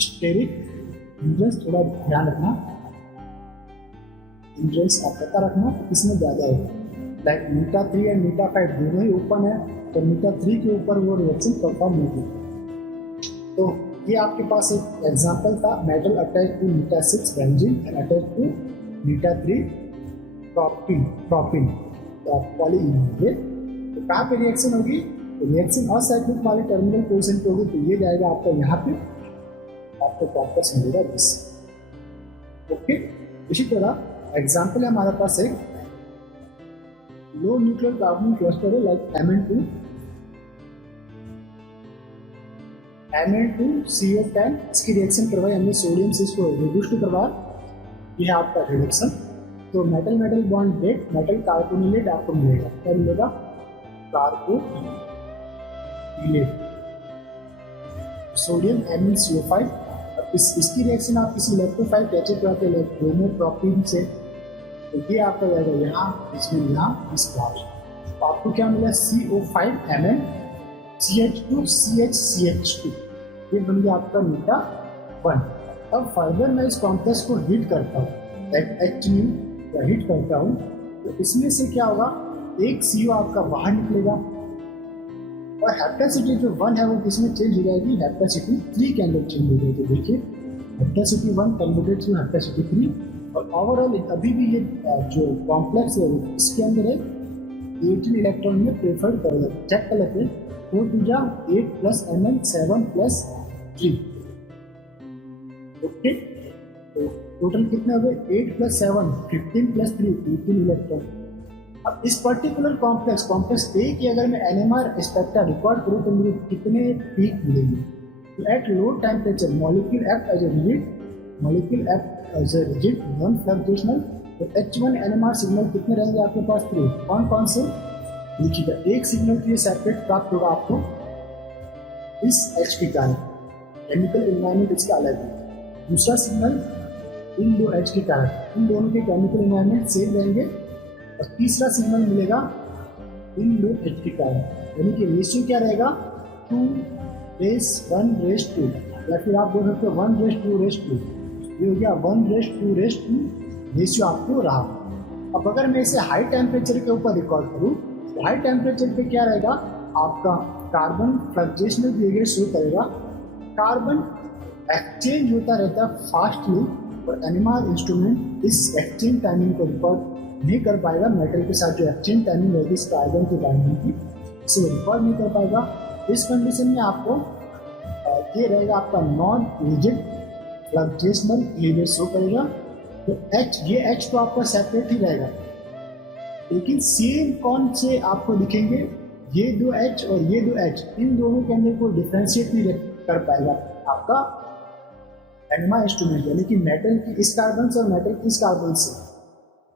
स्टेरिक हिंड्रेंस थोड़ा ध्यान रखना, हिंड्रेंस आप पता रखना किसमें ज़्यादा है। लाइक मीटा 3 एंड मीटा 5 दोनों ही ओपन है, तो मीटा 3 के ऊपर वो रिएक्शन परफॉर्म नहीं होगी। तो ये आपके पास एक एग्जांपल था, metal attach to meta 6 benzene and attach to meta 3 propene तो पॉलीइन होंगे। तो कहाँ पे रिएक्शन होगी? तो रिएक्शन असाइक्लिक वाली टर्मिनल पोजीशन पे होगी, तो ये जाएगा आपका यहाँ पे, आपको कॉम्प्लेक्स मिलेगा दिस। ओके, इसी तरह एग्जांपल है हमारे पास एक लो न्यूक्लियर कार्बन क्लस्टर है लाइक Mn2CO10। इसकी रिएक्शन करवाई हमने सोडियम से, इसको रिड्यूस करवाया, यह आपका रिडक्शन। तो metal metal bond break, metal carbonylate आपको मिलेगा, क्या मिलेगा? Carbonylate sodium MnCO5। अब इसकी रिएक्शन आप किसी इलेक्ट्रोफाइल कैचअप कराते हैं ब्रोमोप्रोपीन से, तो ये आपका जाएगा यहाँ, इसमें यहाँ इस भाग। तो आपको क्या मिला? CO5Mn CH2 CH2, ये बन गया आपका मीटा 1। अब फर्दर मैं इस कॉम्प्लेक्स को हीट करता हूँ, HNu या हीट करता हूँ, तो इसमें से क्या होगा? एक CO आपका बाहर निकलेगा और हेप्टासिटी जो 1 है वो किसमें चेंज हो जाएगी? हेप्टासिटी 3 के अंदर चेंज हो जाएगी। तो देखिए हेप्टासिटी 1 कन्वर्टेड टू हेप्टासिटी 3, और ओवरऑल अभी भी ये जो कॉम्प्लेक्स है इसके अंदर है 18 इलेक्ट्रॉन में प्रेफर करेगा। चेक कर लेते हैं, 4 2 जा 8 प्लस Mn 7 प्लस 3। ओके, तो टोटल कितने हो गए? 8 प्लस 7 15 प्लस 3 18 इलेक्ट्रॉन। अब इस पर्टिकुलर कॉम्प्लेक्स ए की अगर मैं NMR स्पेक्ट्रा रिकॉर्ड करूँ तो मुझे कितने पीक मिलेंगे? तो at low temperature molecule act as a rigid non fluxional, तो H1 NMR सिग्नल कितने रहेंगे आपके पास? 3। कौन कौन से लिखिएगा? एक सिग्नल के लिए सेपरेट प्राप्त होगा आपको इस H के कारण, केमिकल एनवायरनमेंट इसका अलग है। दूसरा सिग्नल इन दो H के कारण, इन दोनों के केमिकल एनवायरनमेंट सेम रहेंगे। और तीसरा सिग्नल मिलेगा इन दो H के कारण, यानी कि रेशियो क्या रहेगा? 2 रेस 1 रेस 2, या फिर आप बोल सकते हो 1 रेस 2 रेस 2। ये हो गया 1 रेस 2 रेस 2 रेशियो आपको रहा। अब अगर मैं इसे हाई टेम्परेचर के ऊपर रिकॉर्ड करूँ, हाई टेम्परेचर पे क्या रहेगा, आपका कार्बन फ्लक्चुएशनल बिहेवियर शो करेगा। कार्बन एक्सचेंज होता रहता है फास्टली, और एनएमआर इंस्ट्रूमेंट इस एक्सचेंज टाइमिंग को रिकॉर्ड नहीं कर पाएगा। मेटल के साथ जो एक्सचेंज टाइमिंग रहेगी इस कार्बन के टाइमिंग की, इसे रिकॉर्ड नहीं कर पाएगा। इस कंडीशन में आपको ये रहेगा आपका नॉन रिजिड फ्लक्चुएशनल बिहेवियर शो करेगा। तो H तो आपका सेपरेट ही रहेगा, लेकिन सेम कौन से आपको दिखेंगे, ये दो H और ये दो H, इन दोनों के अंदर कोई डिफ्रेंशिएट नहीं कर पाएगा आपका एनएमआर इंस्ट्रूमेंट। यानी कि मेटल की इस कार्बन से और मेटल की इस कार्बन से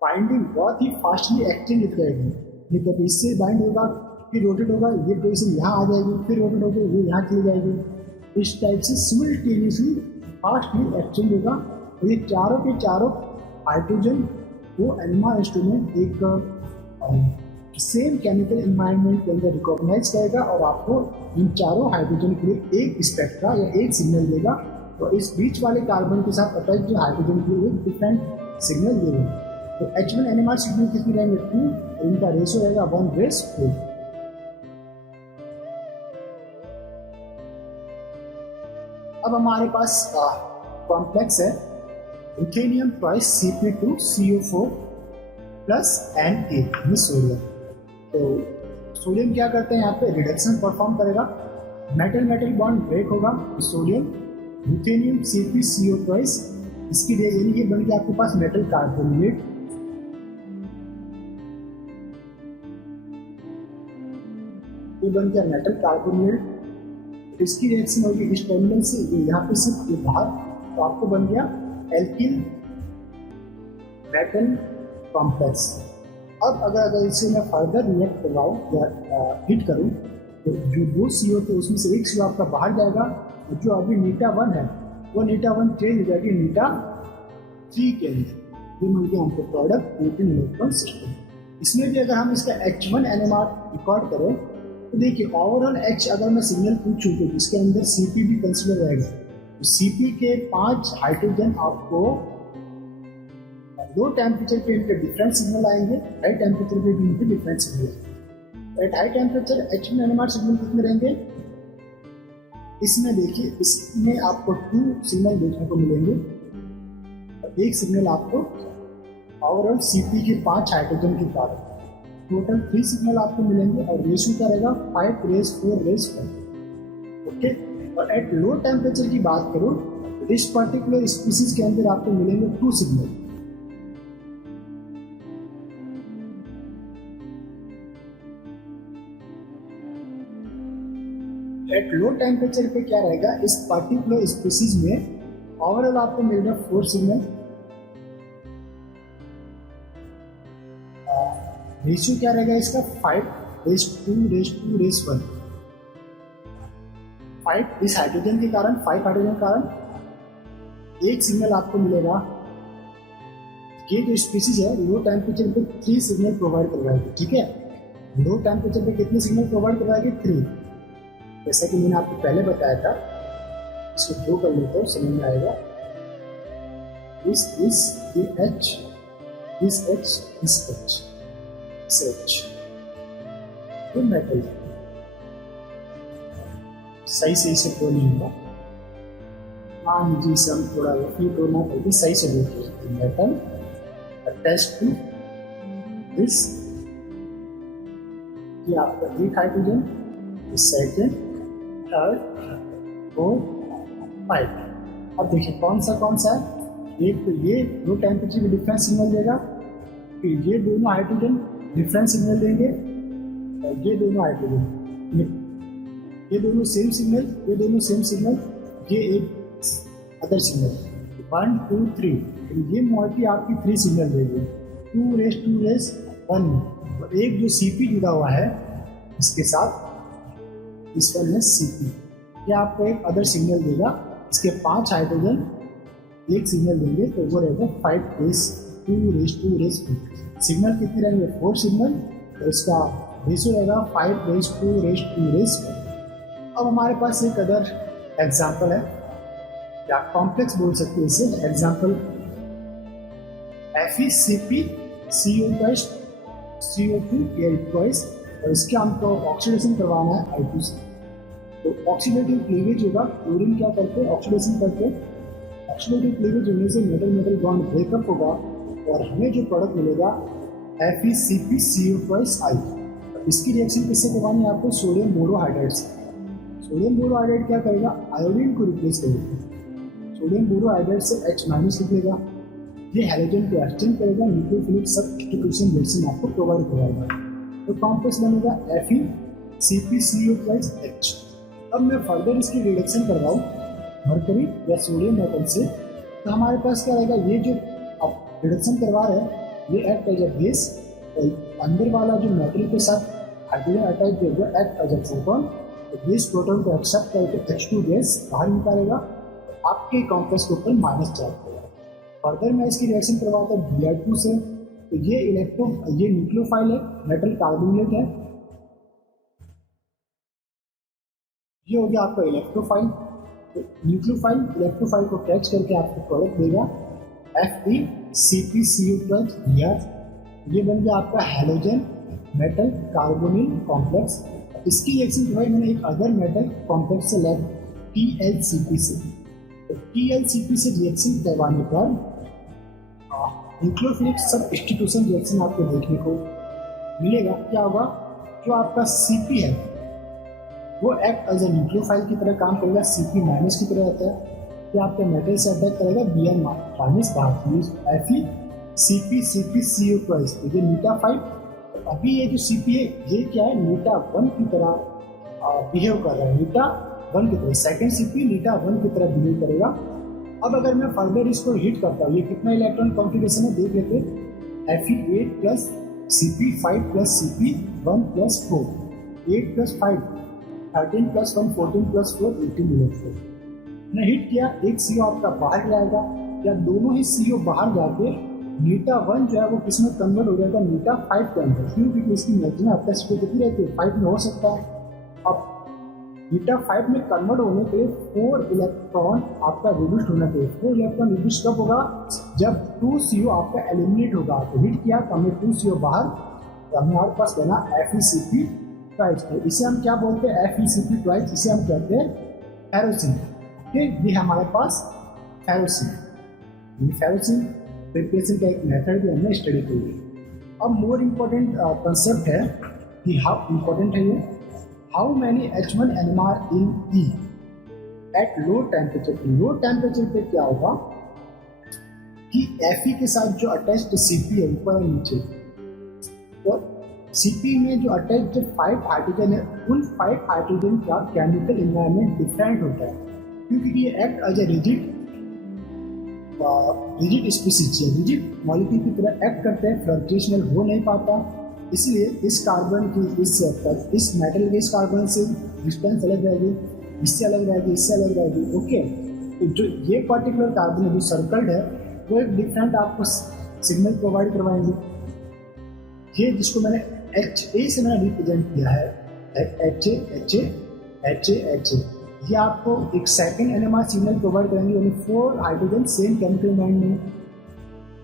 बाइंडिंग बहुत ही फास्टली एक्सचेंज होती रहेगी। नहीं तो इससे बाइंड होगा, फिर रोटेट होगा, ये पोजिशन यहाँ आ जाएगी, फिर रोटेट होकर ये यहाँ चली जाएगी। इस टाइप से सिमिल्टेनियसली फास्टली एक्सचेंज होगा। और ये चारों के चारों हाइड्रोजन वो एनएमआर इंस्ट्रूमेंट एक सेम केमिकल एनवायरनमेंट के अंदर रिकॉग्नाइज करेगा और आपको इन चारों हाइड्रोजन के लिए एक स्पेक्ट्रा या एक सिग्नल देगा। और इस बीच वाले कार्बन के साथ अटैच जो हाइड्रोजन के लिए एक डिफरेंट सिग्नल देगा। तो H1 एनएमआर सिग्नल कितने रहेंगे 2, और इनका रेशियो रहेगा 1 रेस 4। अब हमारे पास कॉम्प्लेक्स है ruthenium twice Sp2CO4 plus Na sodium. तो सोडियम क्या करते हैं, यहाँ पे रिडक्शन परफॉर्म करेगा, मेटल मेटल बॉन्ड ब्रेक होगा, सोडियम रुथेनियम CpCO ट्वाइस, इसकी यानी कि बन गया आपके पास मेटल कार्बोनेट। ये बन गया मेटल कार्बोनेट। इसकी रिएक्शन होगी इस टर्मिनल से यहाँ पे सिर्फ ये बाहर, तो आपको बन गया एल्किल मेटल कॉम्प्लेक्स। अब अगर इसे मैं फर्दर रिएक्ट करवाऊँ या हिट करूँ, तो जो दो CO थे उसमें से एक CO आपका बाहर जाएगा, और जो अभी नीटा 1 है वो नीटा 1 चेंज हो जाएगी नीटा 3 के अंदर। ये मिल गया हमको प्रोडक्ट प्रोटीन इलेक्ट्रॉन सिस्टम। इसमें भी अगर हम इसका H1 NMR रिकॉर्ड करें, तो देखिए ओवरऑल H अगर मैं सिग्नल पूछूँ तो इसके अंदर Cp भी कंसिडर रहेगा। तो Cp के 5 हाइड्रोजन आपको लो टेम्परेचर पे इनके डिफरेंट सिग्नल आएंगे, हाई टेम्परेचर पे भी इनके different signal. At high temperature H1 NMR signal कितने रहेंगे, इसमें देखिए इसमें आपको 2 सिग्नल देखने को मिलेंगे, और एक सिग्नल आपको ओवरऑल Cp के 5 हाइड्रोजन के कारण टोटल 3 सिग्नल आपको मिलेंगे। और रेशियो क्या रहेगा 5 रेस 4 रेस 1। ओके, और एट लो टेम्परेचर की बात करूं तो इस पर्टिकुलर स्पीसीज के अंदर आपको मिलेंगे 2 सिग्नल। एट लो टेम्परेचर पे क्या रहेगा, इस पर्टिकुलर स्पीसीज में ओवरऑल आपको मिलेगा 4 सिग्नल। रेशियो क्या रहेगा इसका 5 रेस 2 रेस 2 रेस 1। 5 इस हाइड्रोजन के कारण, 5 हाइड्रोजन के कारण एक सिग्नल आपको मिलेगा। ये जो स्पीसीज है लो टेम्परेचर पे 3 सिग्नल प्रोवाइड करवाएगी। ठीक है, लो टेम्परेचर पे कितने सिग्नल प्रोवाइड करवाएगी 3, जैसा कि मैंने आपको पहले बताया था। इसको ड्रॉ कर लेते हो, समझ में आएगा। ये H, इस H, इस H, इस H, ये मेटल सही से इसे ड्रॉ नहीं होगा। हाँ जी, इसे हम थोड़ा रफली ड्रॉ ना करके सही से ड्रॉ करें। मेटल अटैच्ड टू दिस, ये आपका एक हाइड्रोजन, सेकेंड, थर्ड, 4, 5। अब देखिए कौन सा है। एक तो ये लो टेम्परेचर में डिफरेंट सिग्नल देगा, फिर ये दोनों हाइड्रोजन डिफरेंट सिग्नल देंगे, और ये दोनों हाइड्रोजन, ये दोनों सेम सिग्नल, ये दोनों सेम सिग्नल, ये एक अदर सिग्नल 1 2 3। ये मोइटी आपकी 3 सिग्नल देगी 2 रेस 2 रेस 1। और एक जो Cp जुड़ा हुआ है इसके साथ, इस पर है Cp, ये आपको एक अदर सिग्नल देगा। इसके 5 हाइड्रोजन एक सिग्नल देंगे, तो वो रहेगा 5 रेस 2 रेस 2 रेस 2। सिग्नल कितने रहेंगे 4 सिग्नल, और इसका रेशियो रहेगा 5 रेस 2 रेस 2 रेस 1। अब हमारे पास एक अदर एग्जाम्पल है, या कॉम्प्लेक्स बोल सकते हैं इसे, एग्जाम्पल FeCpCO2 CO2 Al2, और इसके हमको ऑक्सीडेशन करवाना है I2 से। तो ऑक्सीडेटिव क्लीवेज होगा, क्लोरीन क्या करते हैं, ऑक्सीडेशन करते हैं। ऑक्सीडेटिव क्लीवेज होने से मेटल मेटल बॉन्ड ब्रेकअप होगा और हमें जो प्रोडक्ट मिलेगा FeCpCO2I। इसकी रिएक्शन किससे करवानी है आपको, सोडियम बोरोहाइड्राइड से। सोडियम बोरोहाइड्राइड क्या करेगा, आयोडीन को रिप्लेस करेगा। सोडियम बोरोहाइड्राइड से H- लिख लेगा, ये हैलोजन को एक्सचेंज करेगा, न्यूक्लियोफिलिक सब्स्टिट्यूशन रिएक्शन आपको प्रोवाइड करवाएगा। तो कॉम्प्लेक्स बनेगा FeCpCO2H। अब मैं फर्दर इसकी रिडक्शन करवाऊँ मरकरी या सोडियम मेटल से, तो हमारे पास क्या रहेगा, ये जो अब रिडक्शन करवा रहे हैं ये एक्ट एज अ बेस, और अंदर वाला जो मेटल के साथ हाइड्रोजन अटैच होगा एक्ट एज अ प्रोटॉन। तो बेस प्रोटॉन को एक्सेप्ट करके H2 गैस बाहर निकालेगा, आपके कॉम्प्लेक्स के ऊपर माइनस चार्ज करेगा। फर्दर मैं इसकी रिएक्शन करवाता हूँ Br2 से, तो ये ये न्यूक्लियोफाइल है, मेटल कार्बोनेट है, ये हो गया आपका इलेक्ट्रोफाइल। तो न्यूक्लियोफाइल इलेक्ट्रोफाइल को कैच करके आपको प्रोडक्ट देगा FeCpCO2Br। ये बन गया आपका हैलोजन मेटल कार्बोनिल कॉम्प्लेक्स। इसकी रिएक्शन करवाई मैंने एक अदर मेटल कॉम्प्लेक्स से लेफ्ट TlCp से। तो TlCp से रिएक्शन करवाने पर न्यूक्लियोफिलिक सब्स्टिट्यूशन रिएक्शन आपको देखने को मिलेगा। क्या होगा, जो आपका Cp है वो एक्ट एज ए न्यूक्लियोफाइल की तरह काम करेगा, Cp माइनस की तरह रहता है, ये आपके मेटल से अटैक करेगा Br माइनस बाहर। FeCpCpCO2, ये नीटा 5। अभी ये जो Cp है ये क्या है, नीटा 1 की तरह बिहेव कर रहा है, नीटा 1 की तरह, सेकेंड Cp नीटा 1 की तरह बिहेव करेगा। अब अगर मैं फर्दर इसको हिट करता हूँ, ये कितना इलेक्ट्रॉन कॉन्फ़िगरेशन है देख लेते हैं। Fe8 plus Cp5 plus Cp1 plus 4, 8 plus 5 13 plus 1 14 plus 4 18 electron. मैंने हिट किया, एक CO आपका बाहर जाएगा, या दोनों ही CO बाहर जाके नीटा 1 जो है वो किस में कन्वर्ट हो जाएगा, नीटा 5 के अंदर। क्यों, क्योंकि इसकी मैक्सिमम कैपेसिटी कितनी रहती है, 5 में हो सकता है। अब नीटा 5 में कन्वर्ट होने के लिए 4 इलेक्ट्रॉन आपका रिड्यूस होना चाहिए। 4 इलेक्ट्रॉन रिड्यूस कब होगा, जब 2 CO आपका एलिमिनेट होगा। तो हिट किया तो हमें 2 CO बाहर, तो हमारे पास बना FeCp2। इसे हम क्या बोलते हैं, FeCp2, इसे हम कहते हैं फेरोसिन। ये हमारे पास फेरोसिन, फेरोसिन प्रिपरेशन का एक मेथड भी हमने स्टडी की है। अब मोर इम्पोर्टेंट कंसेप्ट है कि हाउ इम्पोर्टेंट है ये, how many H1NMR in E eight low temperature. Low temperature पे क्या होगा कि Fe के साथ जो अटैच्ड Cp है ऊपर और नीचे, और Cp में जो अटैच्ड 5 हाइड्रोजन है, उन 5 हाइड्रोजन का केमिकल एनवायरनमेंट डिफरेंट होता है, क्योंकि ये act as a rigid species है, रिजिड मॉलिक्यूल की तरह एक्ट करते हैं, फ्लक्चुएशनल हो नहीं पाता। इसलिए इस कार्बन की इस मेटल के इस कार्बन से डिस्टेंस अलग रहेगी, इससे अलग रहेगी, इससे अलग रहेगी। ओके, तो जो ये पर्टिकुलर कार्बन जो सर्कल्ड है वो एक डिफरेंट आपको सिग्नल प्रोवाइड करवाएंगे। ये जिसको मैंने HA से मैंने रिप्रेजेंट किया है, HA, ये आपको एक सेकंड NMR सिग्नल प्रोवाइड करेंगे, यानी 4 हाइड्रोजन सेम केमिकल बॉन्ड में।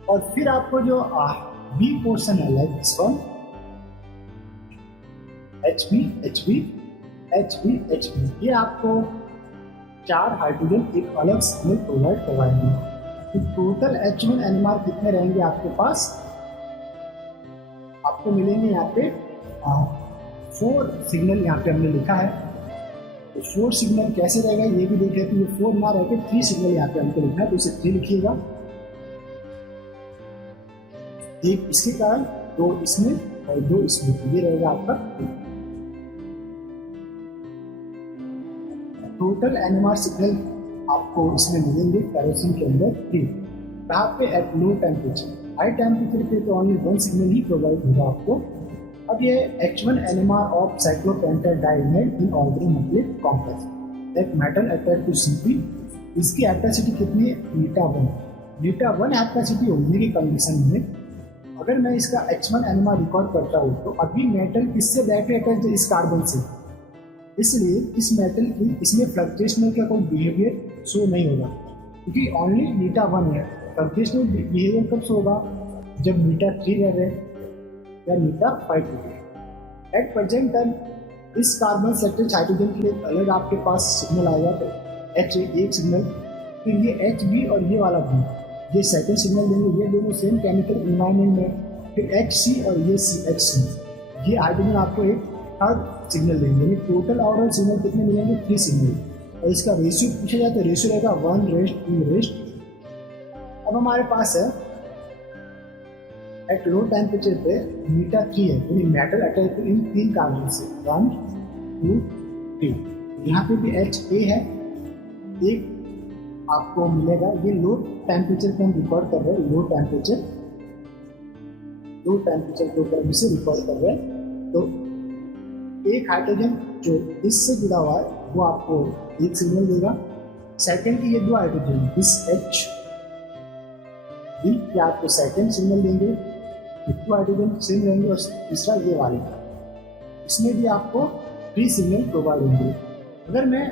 और फिर आपको जो B पोर्शन है, लाइक दिस वन, HB, ये आपको 4 हाइड्रोजन एक अलग सिग्नल प्रोवाइड करवाएंगे। तो टोटल H1NMR कितने रहेंगे आपके पास, आपको मिलेंगे यहाँ पे 4 सिग्नल, यहाँ पे हमने लिखा है। तो 4 सिग्नल कैसे रहेगा ये भी देख लेते हैं। 4 ना रह के 3 सिग्नल यहाँ पे हमको लिखना है, तो इसे 3 लिखिएगा, एक इसके कारण, 2 इसमें और 2 इसमें, तो ये रहेगा आपका टोटल NMR सिग्नल आपको इसमें मिलेंगे फेरोसिन के अंदर 3। कहाँ पे, eight low temperature. High temperature पे तो ओनली 1 सिग्नल ही प्रोवाइड होगा आपको। अब ये H1NMR ऑफ साइक्लोपेंटाडाइनाइड इन ऑर्गेनोन्यूक्लिक कॉम्प्लेक्स, एक मेटल अटैच टू Cp, इसकी एप्टासिटी कितनी है, नीटा 1। नीटा 1 एप्टासिटी होने की कंडीशन में अगर मैं इसका H1NMR रिकॉर्ड करता हूँ, तो अभी मेटल किससे डायरेक्टली अटैच है, इस कार्बन से। इसलिए इस मेटल की इसमें फ्लक्चुएशनल का कोई बिहेवियर शो नहीं होगा, क्योंकि ओनली बीटा 1 है। फ्लक्चुएशनल बिहेवियर कब शो होगा, जब बीटा 3 रह रहे या बीटा 5 रहे। एट प्रेजेंट टाइम इस कार्बन सेक्टर हाइड्रोजन के लिए अलग आपके पास सिग्नल आएगा, तो H एक सिग्नल, फिर ये HB और ये वाला भी ये सेकंड सिग्नल देंगे, ये दोनों सेम केमिकल इन्वायरमेंट में। फिर HC और ये CH, ये हाइड्रोजन आपको एक थर्ड सिग्नल देंगे, यानी टोटल ओवरऑल सिग्नल कितने मिलेंगे, 3 सिग्नल। और इसका रेशियो पूछा जाए तो रेशियो रहेगा 1:2। अब हमारे पास है एट लो टेम्परेचर पे बीटा 3 है, यानी मेटल अटैच इन 3 कार्बन से 1 2 3। यहाँ पे भी HA है, एक आपको मिलेगा। ये लो टेम्परेचर पे हम रिकॉर्ड कर रहे हैं, लो टेम्परेचर को गर्मी से रिकॉर्ड कर रहे हैं। तो एक हाइड्रोजन जो इससे जुड़ा हुआ है वो आपको एक सिग्नल देगा। सेकंड की ये 2 हाइड्रोजन दिस H भी ये आपको सेकंड सिग्नल देंगे, 2 हाइड्रोजन सेम रहेंगे। और तीसरा ये वाले इसमें भी आपको 3 सिग्नल प्रोवाइड होंगे। अगर मैं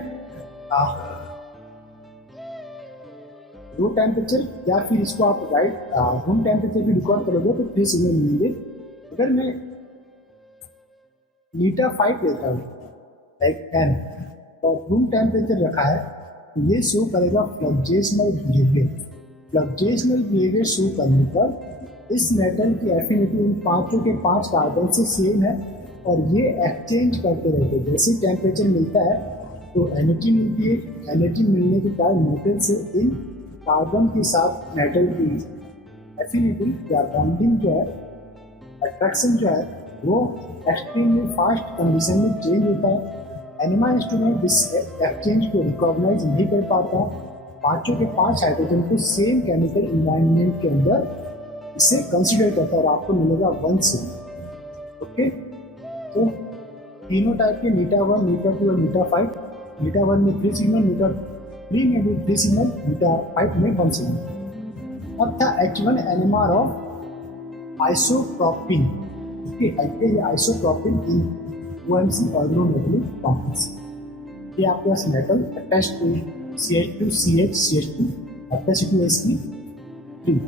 लो टेम्परेचर या फिर इसको आप राइट रूम टेम्परेचर भी रिकॉर्ड करोगे तो 3 सिग्नल मिलेंगे। अगर मैं बीटा 5 लेता हूँ लाइक 10 और रूम टेम्परेचर रखा है तो ये शो करेगा फ्लक्चुएशनल बिहेवियर। फ्लक्चुएशनल बिहेवियर शो करने पर इस मेटल की एफिनिटी इन पांचों के 5 कार्बन से सेम है और ये एक्सचेंज करते रहते हैं। जैसे टेम्परेचर मिलता है तो एनर्जी मिलती है, एनर्जी मिलने के कारण मेटल से इन कार्बन के साथ मेटल की एफिनिटी या बॉन्डिंग जो है, अट्रैक्शन जो है वो एक्सट्रीमली फास्ट कंडीशन में चेंज होता है। एनिमल इंस्ट्रूमेंट इस एक्सचेंज को रिकॉग्नाइज नहीं कर पाता। पांचों के 5 हाइड्रोजन को सेम केमिकल इन्वायरमेंट के अंदर इसे कंसिडर करता है और आपको मिलेगा 1 सिग्नल। ओके, तो तीनों टाइप के मीटा 1, मीटा 2 और मीटा 5, मीटा 1 में 3 सिग्नल, मीटा 3 में भी 3 सिग्नल, मीटा 5 में 1 सिग्नल। अब था H1 NMR ऑफ आइसोप्रोपिन। ये isopropene in OMC organometallic complex. ये आपके पास metal attach to CH2 CH2 attach to sp3।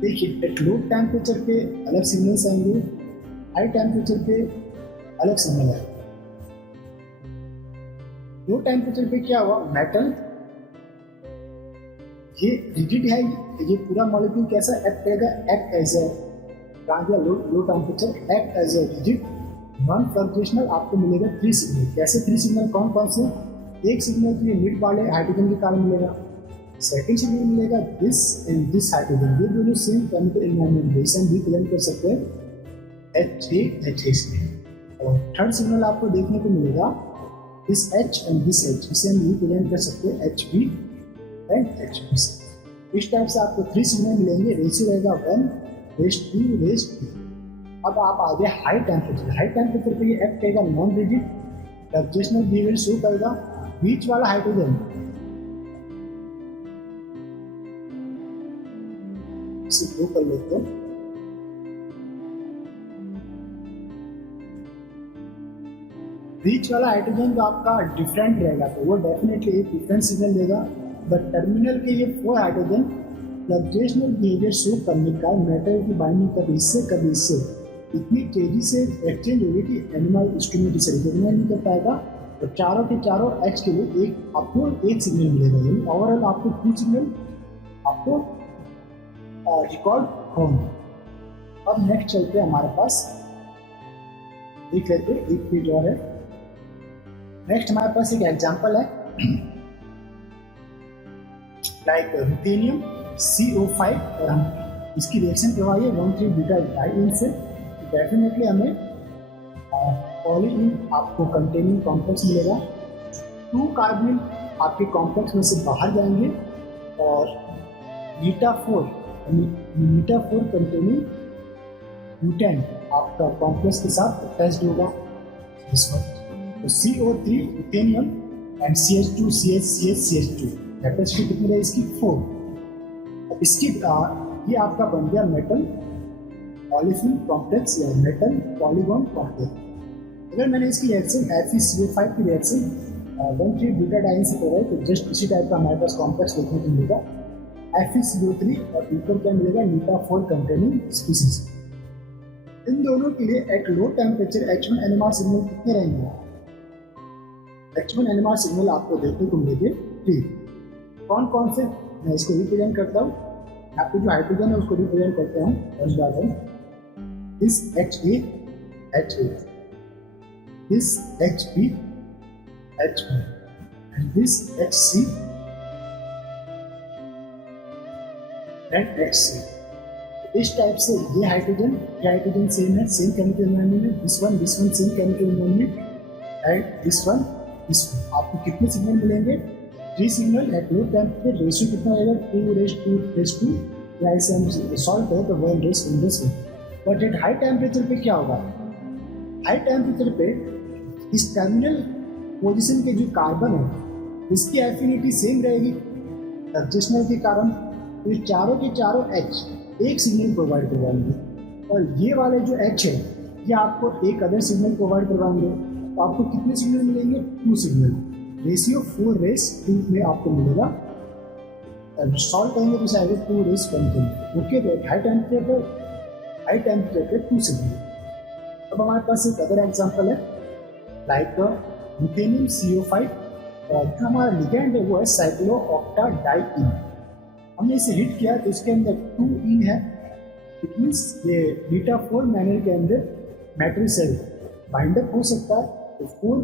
देखिए एट लो टेम्परेचर पे अलग सिग्नल्स आएंगे, हाई टेम्परेचर पे अलग सिग्नल आएगा। लो टेम्परेचर पे क्या हुआ, मेटल ये रिजिड है, ये पूरा मॉलिक्यूल कैसा एक्ट करेगा, act as a low temperature act as a rigid non fluxional. आपको मिलेगा 3 सिग्नल। कैसे 3 सिग्नल, कौन कौन से, एक सिग्नल के लिए मिड वाले हाइड्रोजन के कारण मिलेगा, सेकंड सिग्नल मिलेगा दिस एंड दिस हाइड्रोजन, ये दोनों सेम केमिकल एनवायरनमेंट है, इसे हम रिप्रेजेंट कर सकते हैं HA HA से। और थर्ड सिग्नल आपको देखने को मिलेगा this H and this H, इसे हम रिप्रेजेंट कर सकते हैं HB एंड HB से। इस टाइप से आपको 3 सिग्नल मिलेंगे, रेशियो रहेगा 1:2। अब आप आ गए हाई टेम्परेचर। हाई टेम्परेचर पे ये एक्ट करेगा नॉन रिजिड, फ्लक्चुएशनल बिहेवियर शो करेगा। बीच वाला हाइड्रोजन इसे दो कर लेते हैं, बीच वाला हाइड्रोजन तो आपका डिफरेंट रहेगा तो वो डेफिनेटली एक डिफरेंट सिग्नल देगा। बट टर्मिनल के ये 4 हाइड्रोजन फ्लक्चुएशनल बिहेवियर शो करने का मेटल की बाइंडिंग कभी इससे इतनी तेजी से एक्सचेंज होगी कि एनिमल इंस्ट्रूमेंट इसे रिकॉग्नाइज नहीं कर पाएगा। और चारों के चारों H के लिए आपको एक सिग्नल मिलेगा, यानी ओवरऑल आपको 2 सिग्नल आपको रिकॉर्ड होंगे। अब नेक्स्ट चलते हैं हमारे पास, देख लेते हैं एक पेज और है। नेक्स्ट हमारे पास एक एग्जांपल है लाइक रुथेनियम CO5 और हम इसकी रिएक्शन करवाइए 1,3 बीटा डाइईन से, डेफिनेटली हमें पॉलीइन आपको कंटेनिंग कॉम्प्लेक्स मिलेगा। 2 कार्बन आपके कॉम्प्लेक्स में से बाहर जाएंगे और बीटा 4 कंटेनिंग ब्यूटेन आपका कॉम्प्लेक्स के साथ अटैच्ड होगा इस वक्त। तो CO3 ruthenium and CH2 CH2 capacity कितनी रही इसकी 4। इसकी ये आपका बन गया मेटल ऑलिफिन कॉम्प्लेक्स या मेटल पॉलीगॉन कॉम्प्लेक्स। अगर मैंने इसकी रिएक्शन FeCO5 की रिएक्शन 1,3 ब्यूटाडाइन से करवाई तो जस्ट इसी टाइप का हमारे पास कॉम्प्लेक्स देखने को मिलेगा FeCO3 और ऊपर क्या मिलेगा नीटाफोर कंटेनिंग स्पीसीज। इन दोनों के लिए eight low temperature H1 NMR signal कितने रहेंगे? H1 NMR सिग्नल आपको देखने को मिलेंगे 3। कौन कौन से? मैं इसको रिप्रेजेंट करता हूँ, आपको जो हाइड्रोजन है उसको रिप्रेजेंट करता हूँ। फर्स्ट बात है this HA, this HB, H1 and this HC and HC। इस टाइप से ये हाइड्रोजन सेम है, सेम केमिकल एनवायरनमेंट है। This one same chemical environment and this one. आपको कितने सिग्नल मिलेंगे? 3 signal eight low temperature. Ratio कितना रहेगा? 2:2 या इसे हम सॉल्व करें तो 1:1। बट एट हाई टेम्परेचर पे क्या होगा? हाई टेम्परेचर पे इस टर्मिनल पोजीशन के जो कार्बन है इसकी एफिनिटी सेम रहेगी एडजस्टमेंट के कारण। तो ये चारों के चारों H एक सिग्नल प्रोवाइड करवाएंगे और ये वाले जो H है ये आपको एक अदर सिग्नल प्रोवाइड करवाएंगे। तो आपको कितने सिग्नल मिलेंगे? 2 सिग्नल। रेशियो 4:2 में आपको मिलेगा। सॉल्व करेंगे तो आएगा 2:1। ओके, हाई टेम्परेचर पे 2 सिग्नल। अब हमारे पास एक अदर एग्जांपल है लाइक मीथेनियम CO5 और जो हमारा लिगेंड है वो है साइक्लोऑक्टाडाइईन। हमने इसे हिट किया तो इसके अंदर 2 इन है। इट मीन्स ये बीटा-4 मैनर के अंदर मेटल सेल बाइंडअप हो सकता है। तो 4